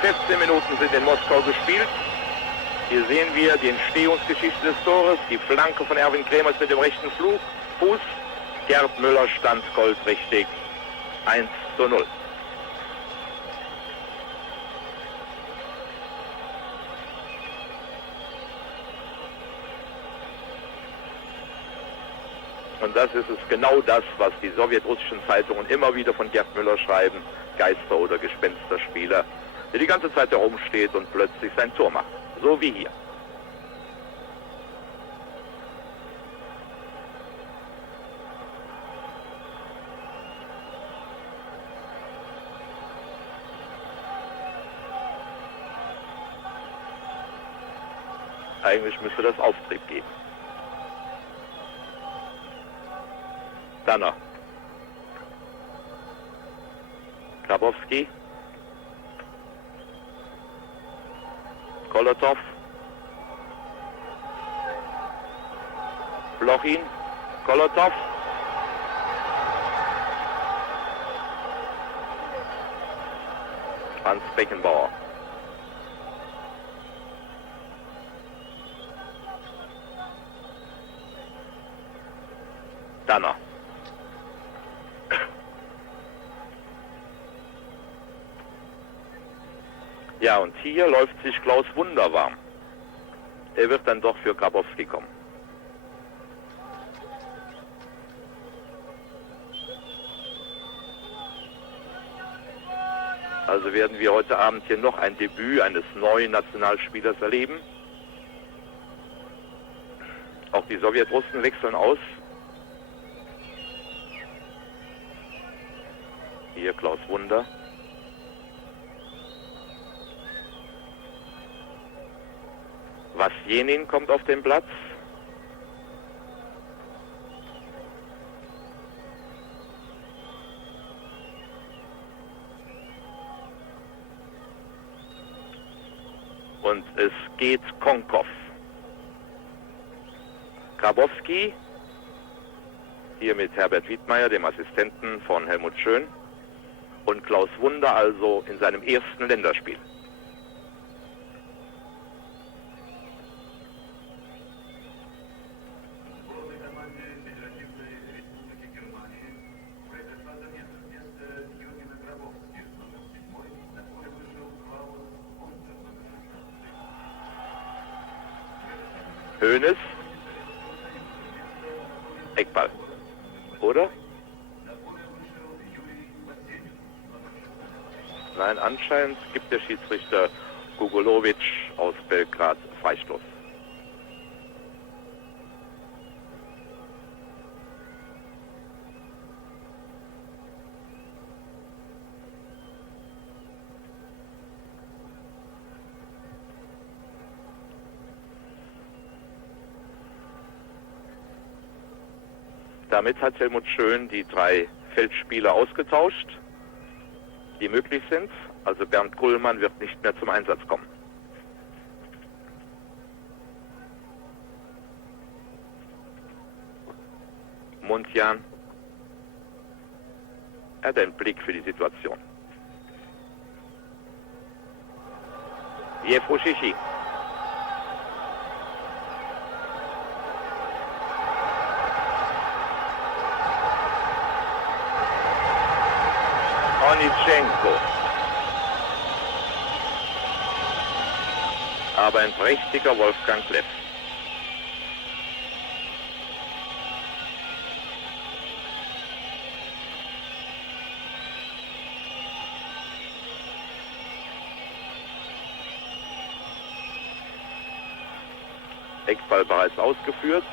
...15 Minuten sind in Moskau gespielt. Hier sehen wir die Entstehungsgeschichte des Tores. Die Flanke von Erwin Krämers mit dem rechten Fuß. Gerd Müller stand goldrichtig. 1:0. Und das ist es, genau das, was die sowjetrussischen Zeitungen immer wieder von Gerd Müller schreiben. Geister- oder Gespensterspieler, der die ganze Zeit herumsteht und plötzlich sein Tor macht. So wie hier. Eigentlich müsste das Auftrieb geben. Danner. Grabowski. Kolotov. Blochin. Kolotov. Hans Beckenbauer. Danner. Ja, und hier läuft sich Klaus Wunder warm. Er wird dann doch für Grabowski kommen. Also werden wir heute Abend hier noch ein Debüt eines neuen Nationalspielers erleben. Auch die Sowjetrussen wechseln aus. Hier Klaus Wunder. Wasjenin kommt auf den Platz. Und es geht Konkov. Grabowski, hier mit Herbert Wiedmeier, dem Assistenten von Helmut Schön. Und Klaus Wunder also in seinem ersten Länderspiel. Hoeneß. Eckball. Oder? Nein, anscheinend gibt der Schiedsrichter Gugulovic aus Belgrad Freistoß. Damit hat Helmut Schön die 3 Feldspieler ausgetauscht, die möglich sind. Also Bernd Kullmann wird nicht mehr zum Einsatz kommen. Mundjan hat einen Blick für die Situation. Jefro Shishi. Onitschenko. Aber ein prächtiger Wolfgang Kleff. Eckball bereits ausgeführt.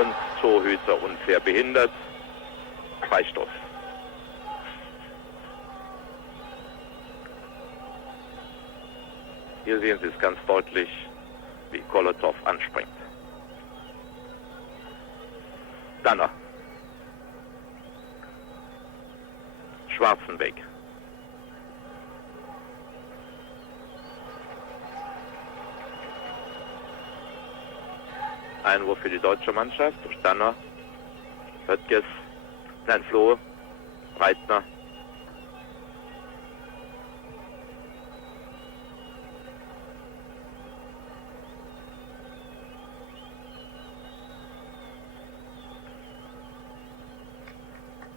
Und Torhüter unfair behindert. Freistoß. Hier sehen Sie es ganz deutlich, wie Kolotow anspringt. Danner. Schwarzenbeck. Einwurf für die deutsche Mannschaft durch Danner. Höttges. Nein, Flohe. Breitner.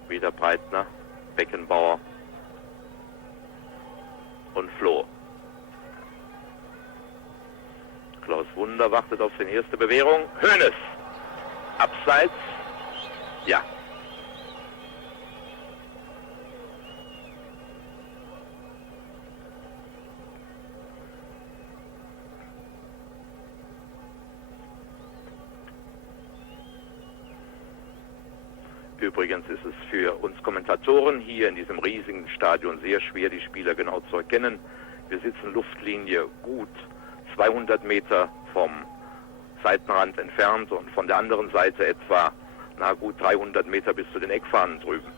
Wieder Breitner, Beckenbauer und Floh. Klaus Wunder wartet auf seine erste Bewährung. Hoeneß. Abseits. Ja. Übrigens ist es für uns Kommentatoren hier in diesem riesigen Stadion sehr schwer, die Spieler genau zu erkennen. Wir sitzen Luftlinie gut 200 Meter vom Seitenrand entfernt und von der anderen Seite etwa gut 300 Meter bis zu den Eckfahnen drüben.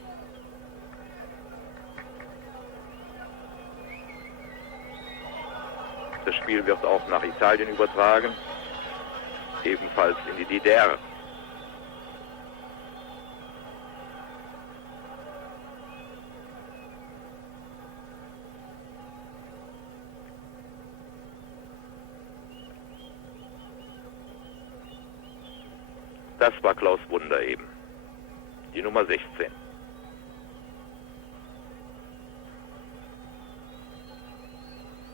Das Spiel wird auch nach Italien übertragen, ebenfalls in die DDR. Das war Klaus Wunder eben, die Nummer 16.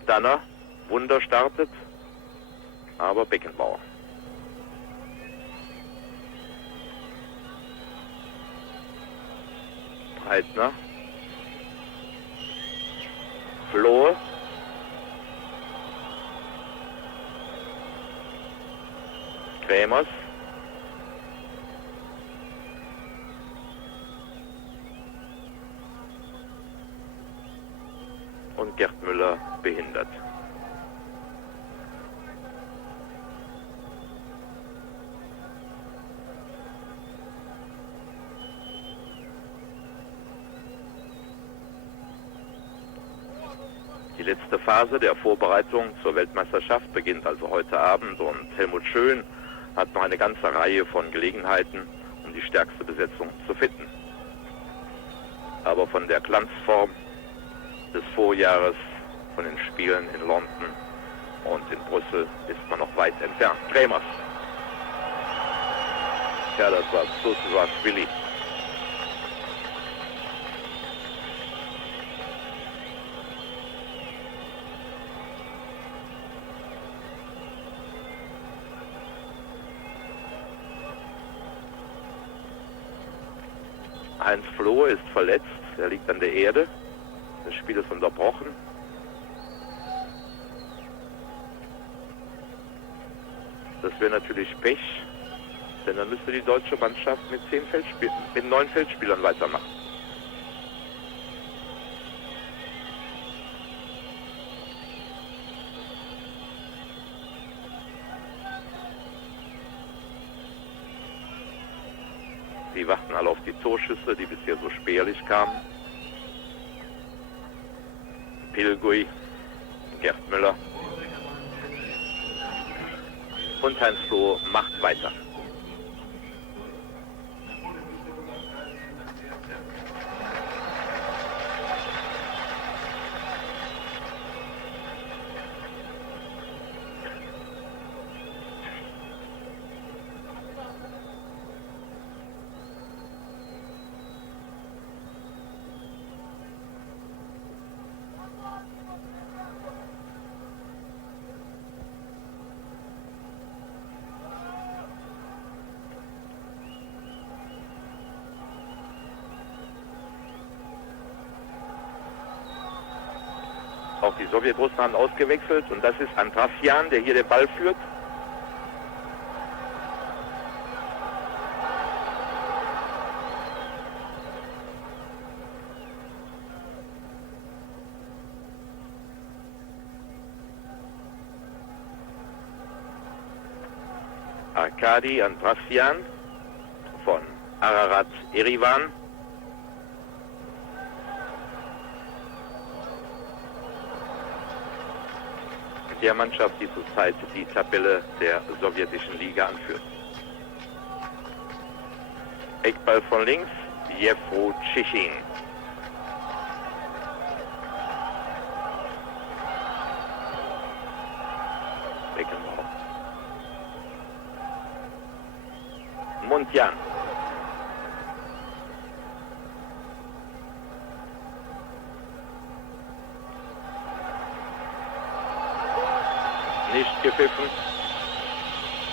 Danner, Wunder startet, aber Beckenbauer. Breitner. Flohe. Krämers. Und Gerd Müller behindert. Die letzte Phase der Vorbereitung zur Weltmeisterschaft beginnt also heute Abend und Helmut Schön hat noch eine ganze Reihe von Gelegenheiten, um die stärkste Besetzung zu finden. Aber von der Glanzform des Vorjahres, von den Spielen in London und in Brüssel ist man noch weit entfernt. Krämers. Ja, das war Willi. Heinz Flohe ist verletzt. Er liegt an der Erde. Das Spiel ist unterbrochen. Das wäre natürlich Pech, denn dann müsste die deutsche Mannschaft mit 9 Feldspielern weitermachen. Die warten alle auf die Torschüsse, die bisher so spärlich kamen. Pilgui, Gerd Müller und Heinz Flohe macht weiter. Auch die Sowjetrussen haben ausgewechselt und das ist Andrassjan, der hier den Ball führt. Arkadi Andrassjan von Ararat Erivan. Der Mannschaft, die zurzeit die Tabelle der sowjetischen Liga anführt. Eckball von links, Jewro Tschichin. Beckenbauer. Muntian. Nicht gepfiffen.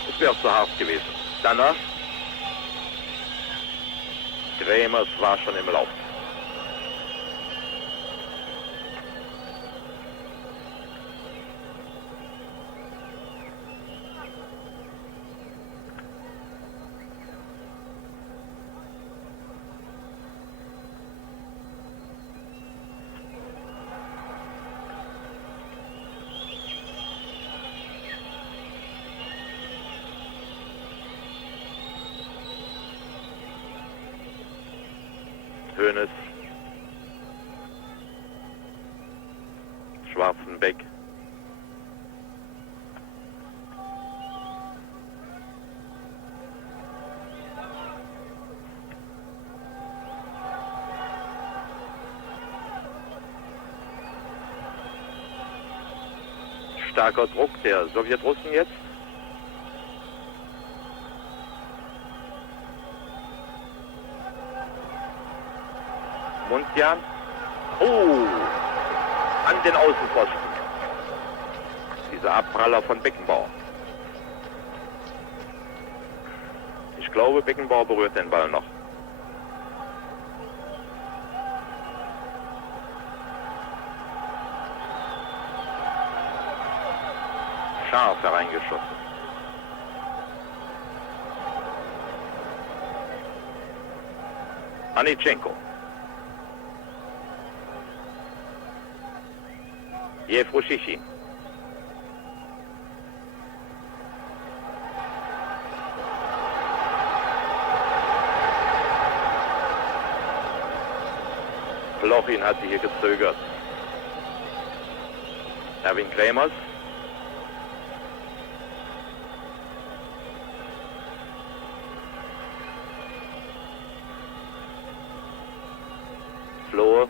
Es wäre auch zu hart gewesen. Danach. Kremers war schon im Lauf. Hoeneß, Schwarzenbeck, starker Druck der Sowjetrussen jetzt. Muntian. Oh, an den Außenpfosten. Dieser Abpraller von Beckenbauer. Ich glaube, Beckenbauer berührt den Ball noch. Scharf hereingeschossen. Anitschenko. Jewro Tschichin. Lochin hat hier gezögert. Erwin Kremers. Flohe.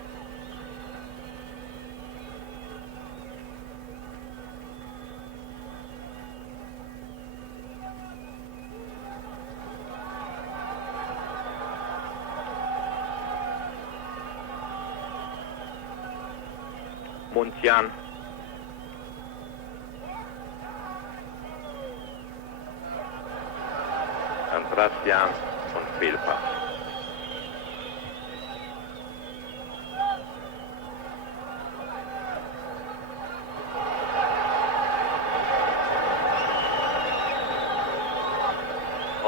Muntian. Andrassjan und Fehlpass.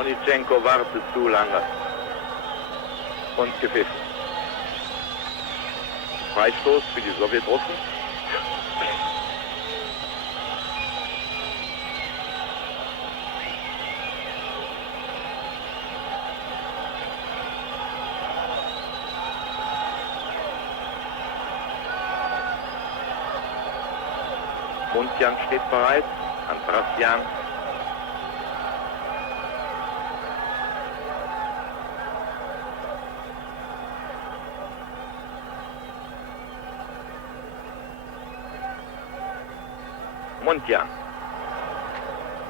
Onitschenko wartet zu lange. Und gepfiffen. Freistoß für die Sowjetrussen. Mundjan steht bereit. Andrassian. Mundjan.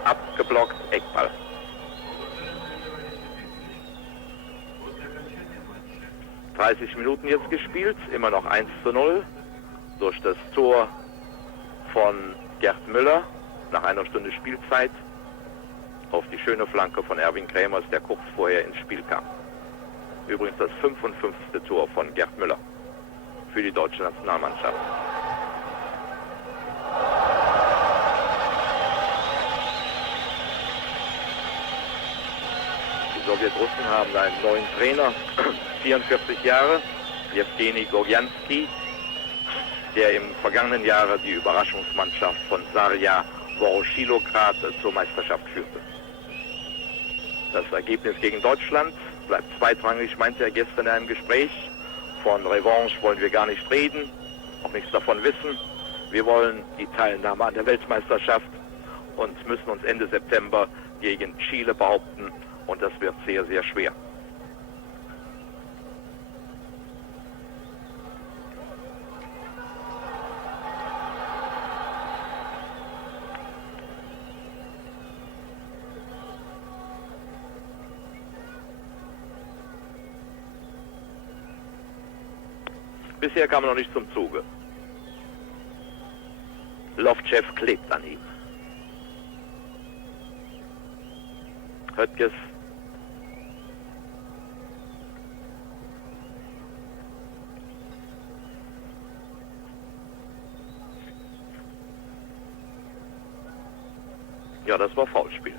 Abgeblockt, Eckball. ...30 Minuten jetzt gespielt, immer noch 1:0 durch das Tor von Gerd Müller nach einer Stunde Spielzeit auf die schöne Flanke von Erwin Kremers, der kurz vorher ins Spiel kam. Übrigens das 55. Tor von Gerd Müller für die deutsche Nationalmannschaft. Die Sowjetrussen haben einen neuen Trainer, 44 Jahre, Jewgeni Gorjanski, der im vergangenen Jahre die Überraschungsmannschaft von Zarja Voroshilograd zur Meisterschaft führte. Das Ergebnis gegen Deutschland bleibt zweitrangig, meinte er gestern in einem Gespräch. Von Revanche wollen wir gar nicht reden, auch nichts davon wissen. Wir wollen die Teilnahme an der Weltmeisterschaft und müssen uns Ende September gegen Chile behaupten, und das wird sehr, sehr schwer. Bisher kam er noch nicht zum Zuge. Lovtchev klebt an ihm. Höttges. Ja, das war Foulspiel.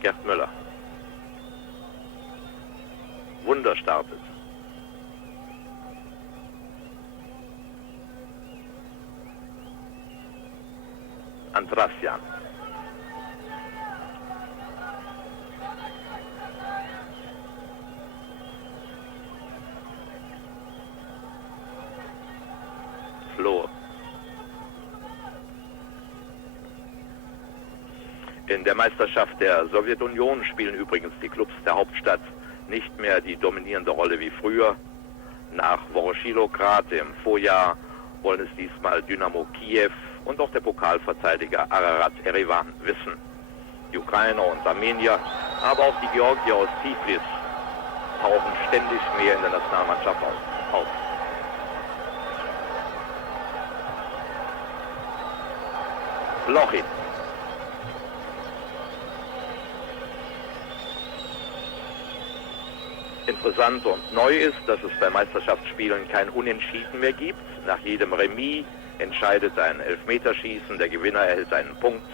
Gerd Müller. Wunder startet. Andrassian. Floh. In der Meisterschaft der Sowjetunion spielen übrigens die Clubs der Hauptstadt nicht mehr die dominierende Rolle wie früher. Nach Voroshilograd im Vorjahr wollen es diesmal Dynamo Kiew und auch der Pokalverteidiger Ararat Erevan wissen. Die Ukrainer und Armenier, aber auch die Georgier aus Tiflis tauchen ständig mehr in der Nationalmannschaft auf. Lochin. Interessant und neu ist, dass es bei Meisterschaftsspielen kein Unentschieden mehr gibt. Nach jedem Remis entscheidet ein Elfmeterschießen, der Gewinner erhält einen Punkt.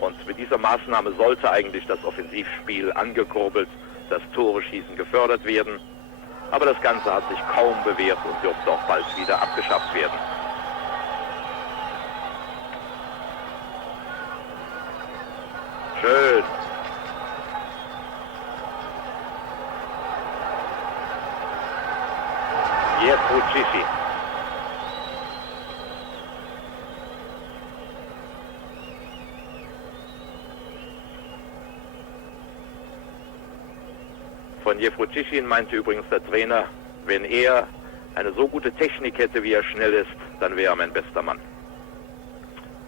Und mit dieser Maßnahme sollte eigentlich das Offensivspiel angekurbelt, das Tore-Schießen gefördert werden. Aber das Ganze hat sich kaum bewährt und dürfte auch bald wieder abgeschafft werden. Schön. Jewrucici. Von Jewrucici meinte übrigens der Trainer, wenn er eine so gute Technik hätte, wie er schnell ist, dann wäre er mein bester Mann.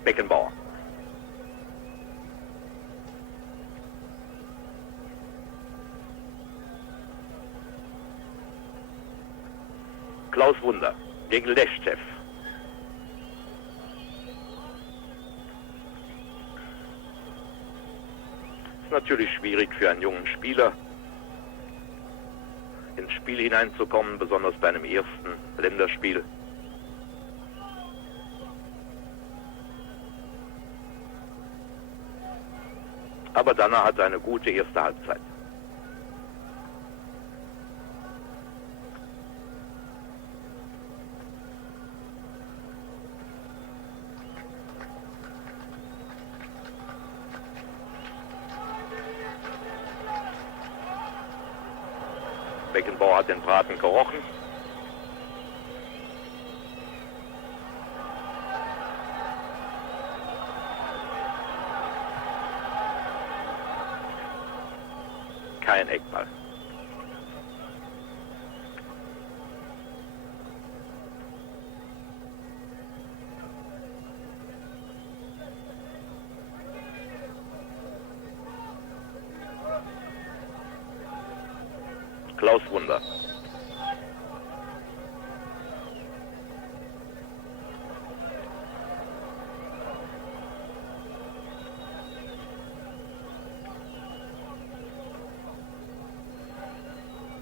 Beckenbauer. Klaus Wunder gegen Leschtev. Ist natürlich schwierig für einen jungen Spieler, ins Spiel hineinzukommen, besonders bei einem ersten Länderspiel. Aber Danner hatte eine gute erste Halbzeit. Beckenbauer hat den Braten gerochen. Kein Eckball. Klaus Wunder.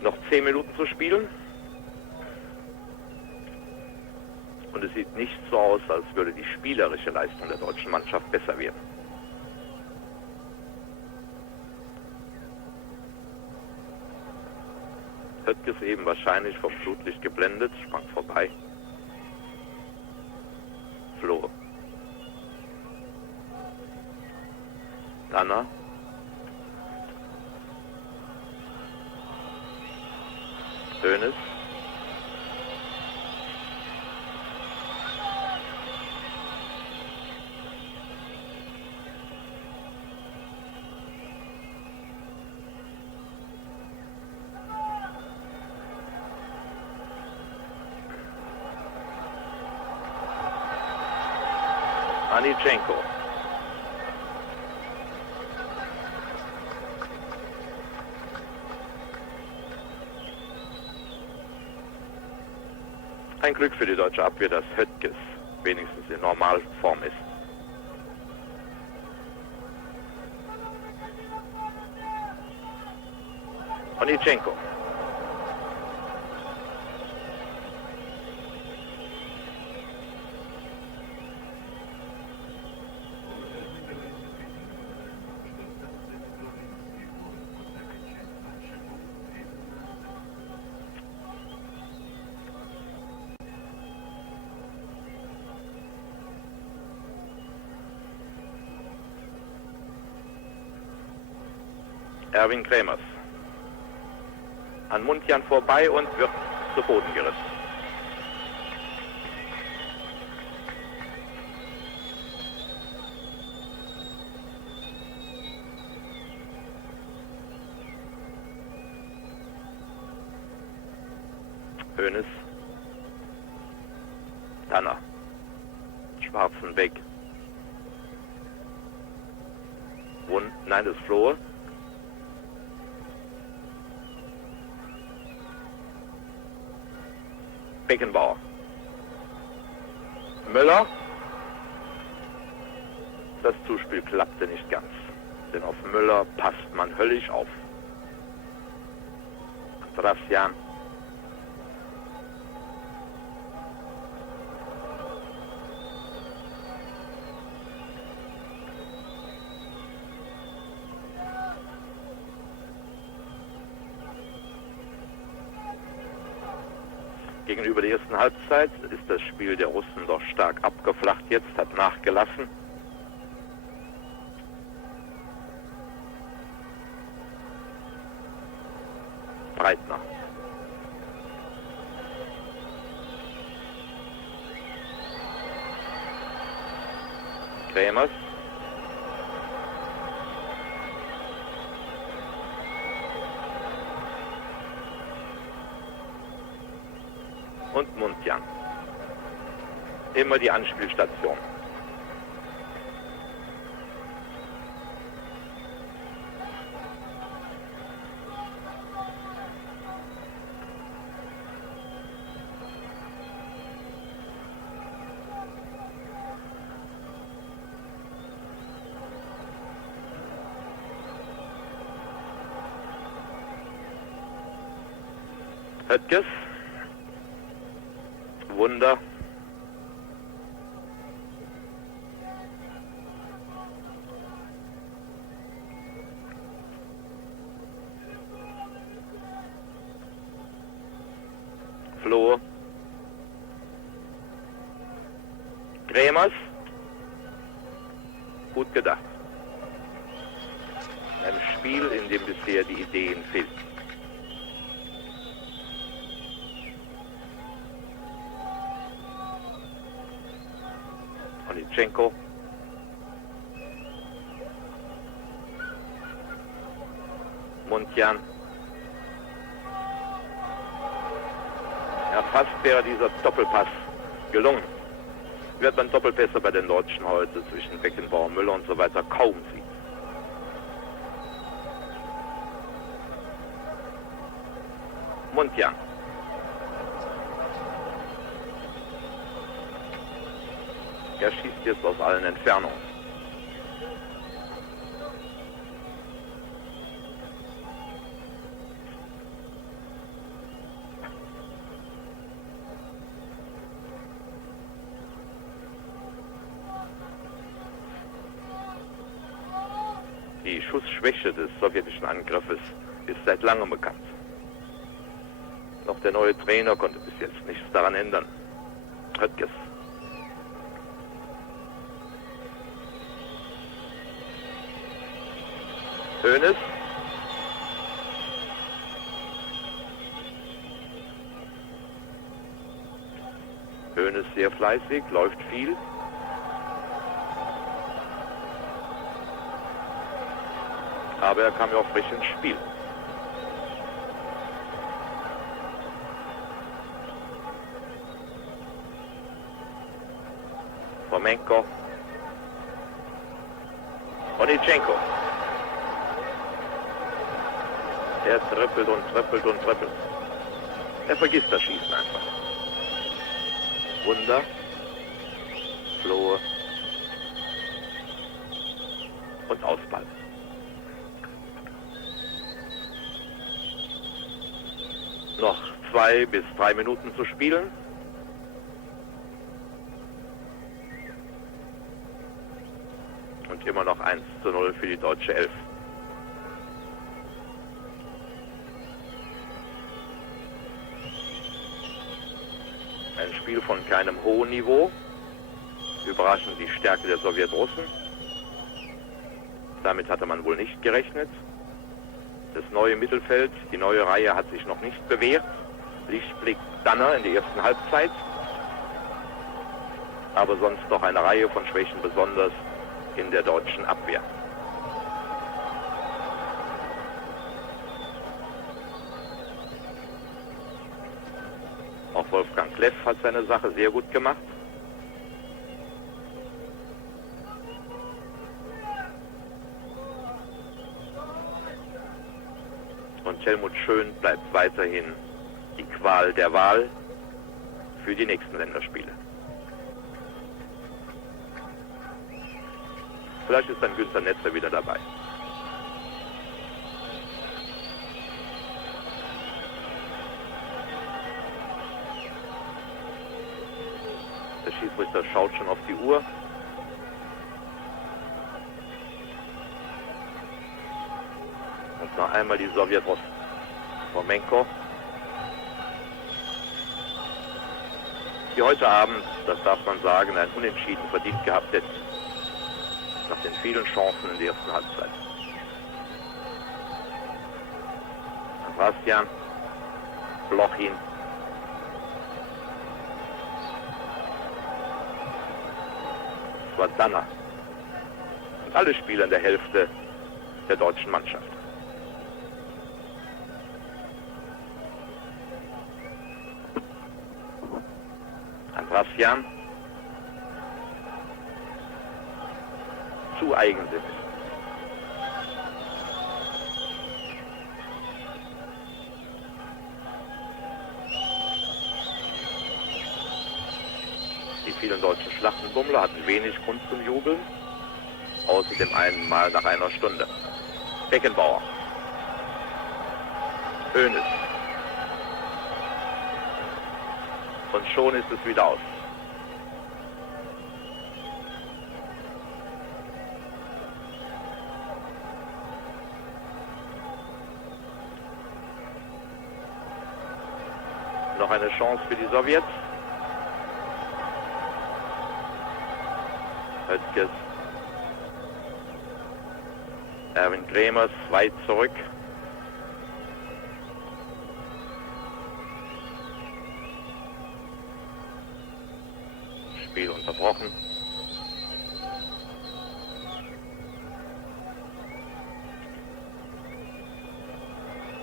Noch 10 Minuten zu spielen. Und es sieht nicht so aus, als würde die spielerische Leistung der deutschen Mannschaft besser werden. Höttges eben wahrscheinlich vom Flutlicht geblendet, sprang vorbei. Floh. Danner. Hoeneß. Anitschenko. Ein Glück für die deutsche Abwehr, dass Höttges wenigstens in Normalform ist. Anitschenko. Erwin Kremers. An Mundjan vorbei und wird zu Boden gerissen. Hoeneß. Danner. Schwarzenbeck. Nein, das ist Flohe. Beckenbauer. Müller. Das Zuspiel klappte nicht ganz, denn auf Müller passt man höllisch auf. Drassian. Gegenüber der ersten Halbzeit ist das Spiel der Russen doch stark abgeflacht jetzt, hat nachgelassen. Breitner. Kremers. Und Mundjan. Immer die Anspielstation. Höttges. Wunder. Krämers. Gut gedacht. Ein Spiel, in dem bisher die Ideen fehlten. Onitschenko. Muntian. Ja, fast wäre dieser Doppelpass gelungen. Wird man Doppelpässe bei den Deutschen heute zwischen Beckenbauer, Müller und so weiter kaum sieht. Muntian. Er schießt jetzt aus allen Entfernungen. Die Schussschwäche des sowjetischen Angriffes ist seit langem bekannt. Doch der neue Trainer konnte bis jetzt nichts daran ändern. Höttges. Hoeneß. Hoeneß sehr fleißig, läuft viel. Aber er kam ja auch frisch ins Spiel. Fomenko. Onitschenko. Er trippelt und trippelt und trippelt. Er vergisst das Schießen einfach. Wunder. Flohe. Und Ausball. Noch 2 bis 3 Minuten zu spielen. Und immer noch 1:0 für die deutsche Elf. Ein Spiel von keinem hohen Niveau. Überraschend die Stärke der Sowjetrussen. Damit hatte man wohl nicht gerechnet. Das neue Mittelfeld, die neue Reihe hat sich noch nicht bewährt. Lichtblick Danner in der ersten Halbzeit. Aber sonst noch eine Reihe von Schwächen, besonders in der deutschen Abwehr. Auch Wolfgang Kleff hat seine Sache sehr gut gemacht. Und Helmut Schön bleibt weiterhin die Qual der Wahl für die nächsten Länderspiele. Vielleicht ist dann Günter Netzer wieder dabei. Der Schiedsrichter schaut schon auf die Uhr. Und noch einmal die Sowjetrussen. Fomenko. Die heute Abend, das darf man sagen, ein Unentschieden verdient gehabt hätten. Nach den vielen Chancen in der ersten Halbzeit. Bastian. Blochin. Es war Danner. Und alle Spieler in der Hälfte der deutschen Mannschaft. Bastian. Zu eigensinnig. Die vielen deutschen Schlachtenbummler hatten wenig Grund zum Jubeln, außer dem einen Mal nach einer Stunde. Beckenbauer. Hoeneß. Und schon ist es wieder aus. Noch eine Chance für die Sowjets. Höttges. Erwin Kremers weit zurück. Spiel unterbrochen.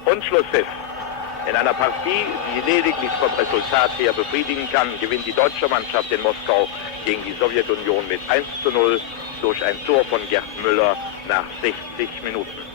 Und Schlusspfiff. In einer Partie, die lediglich vom Resultat her befriedigen kann, gewinnt die deutsche Mannschaft in Moskau gegen die Sowjetunion mit 1:0 durch ein Tor von Gerd Müller nach 60 Minuten.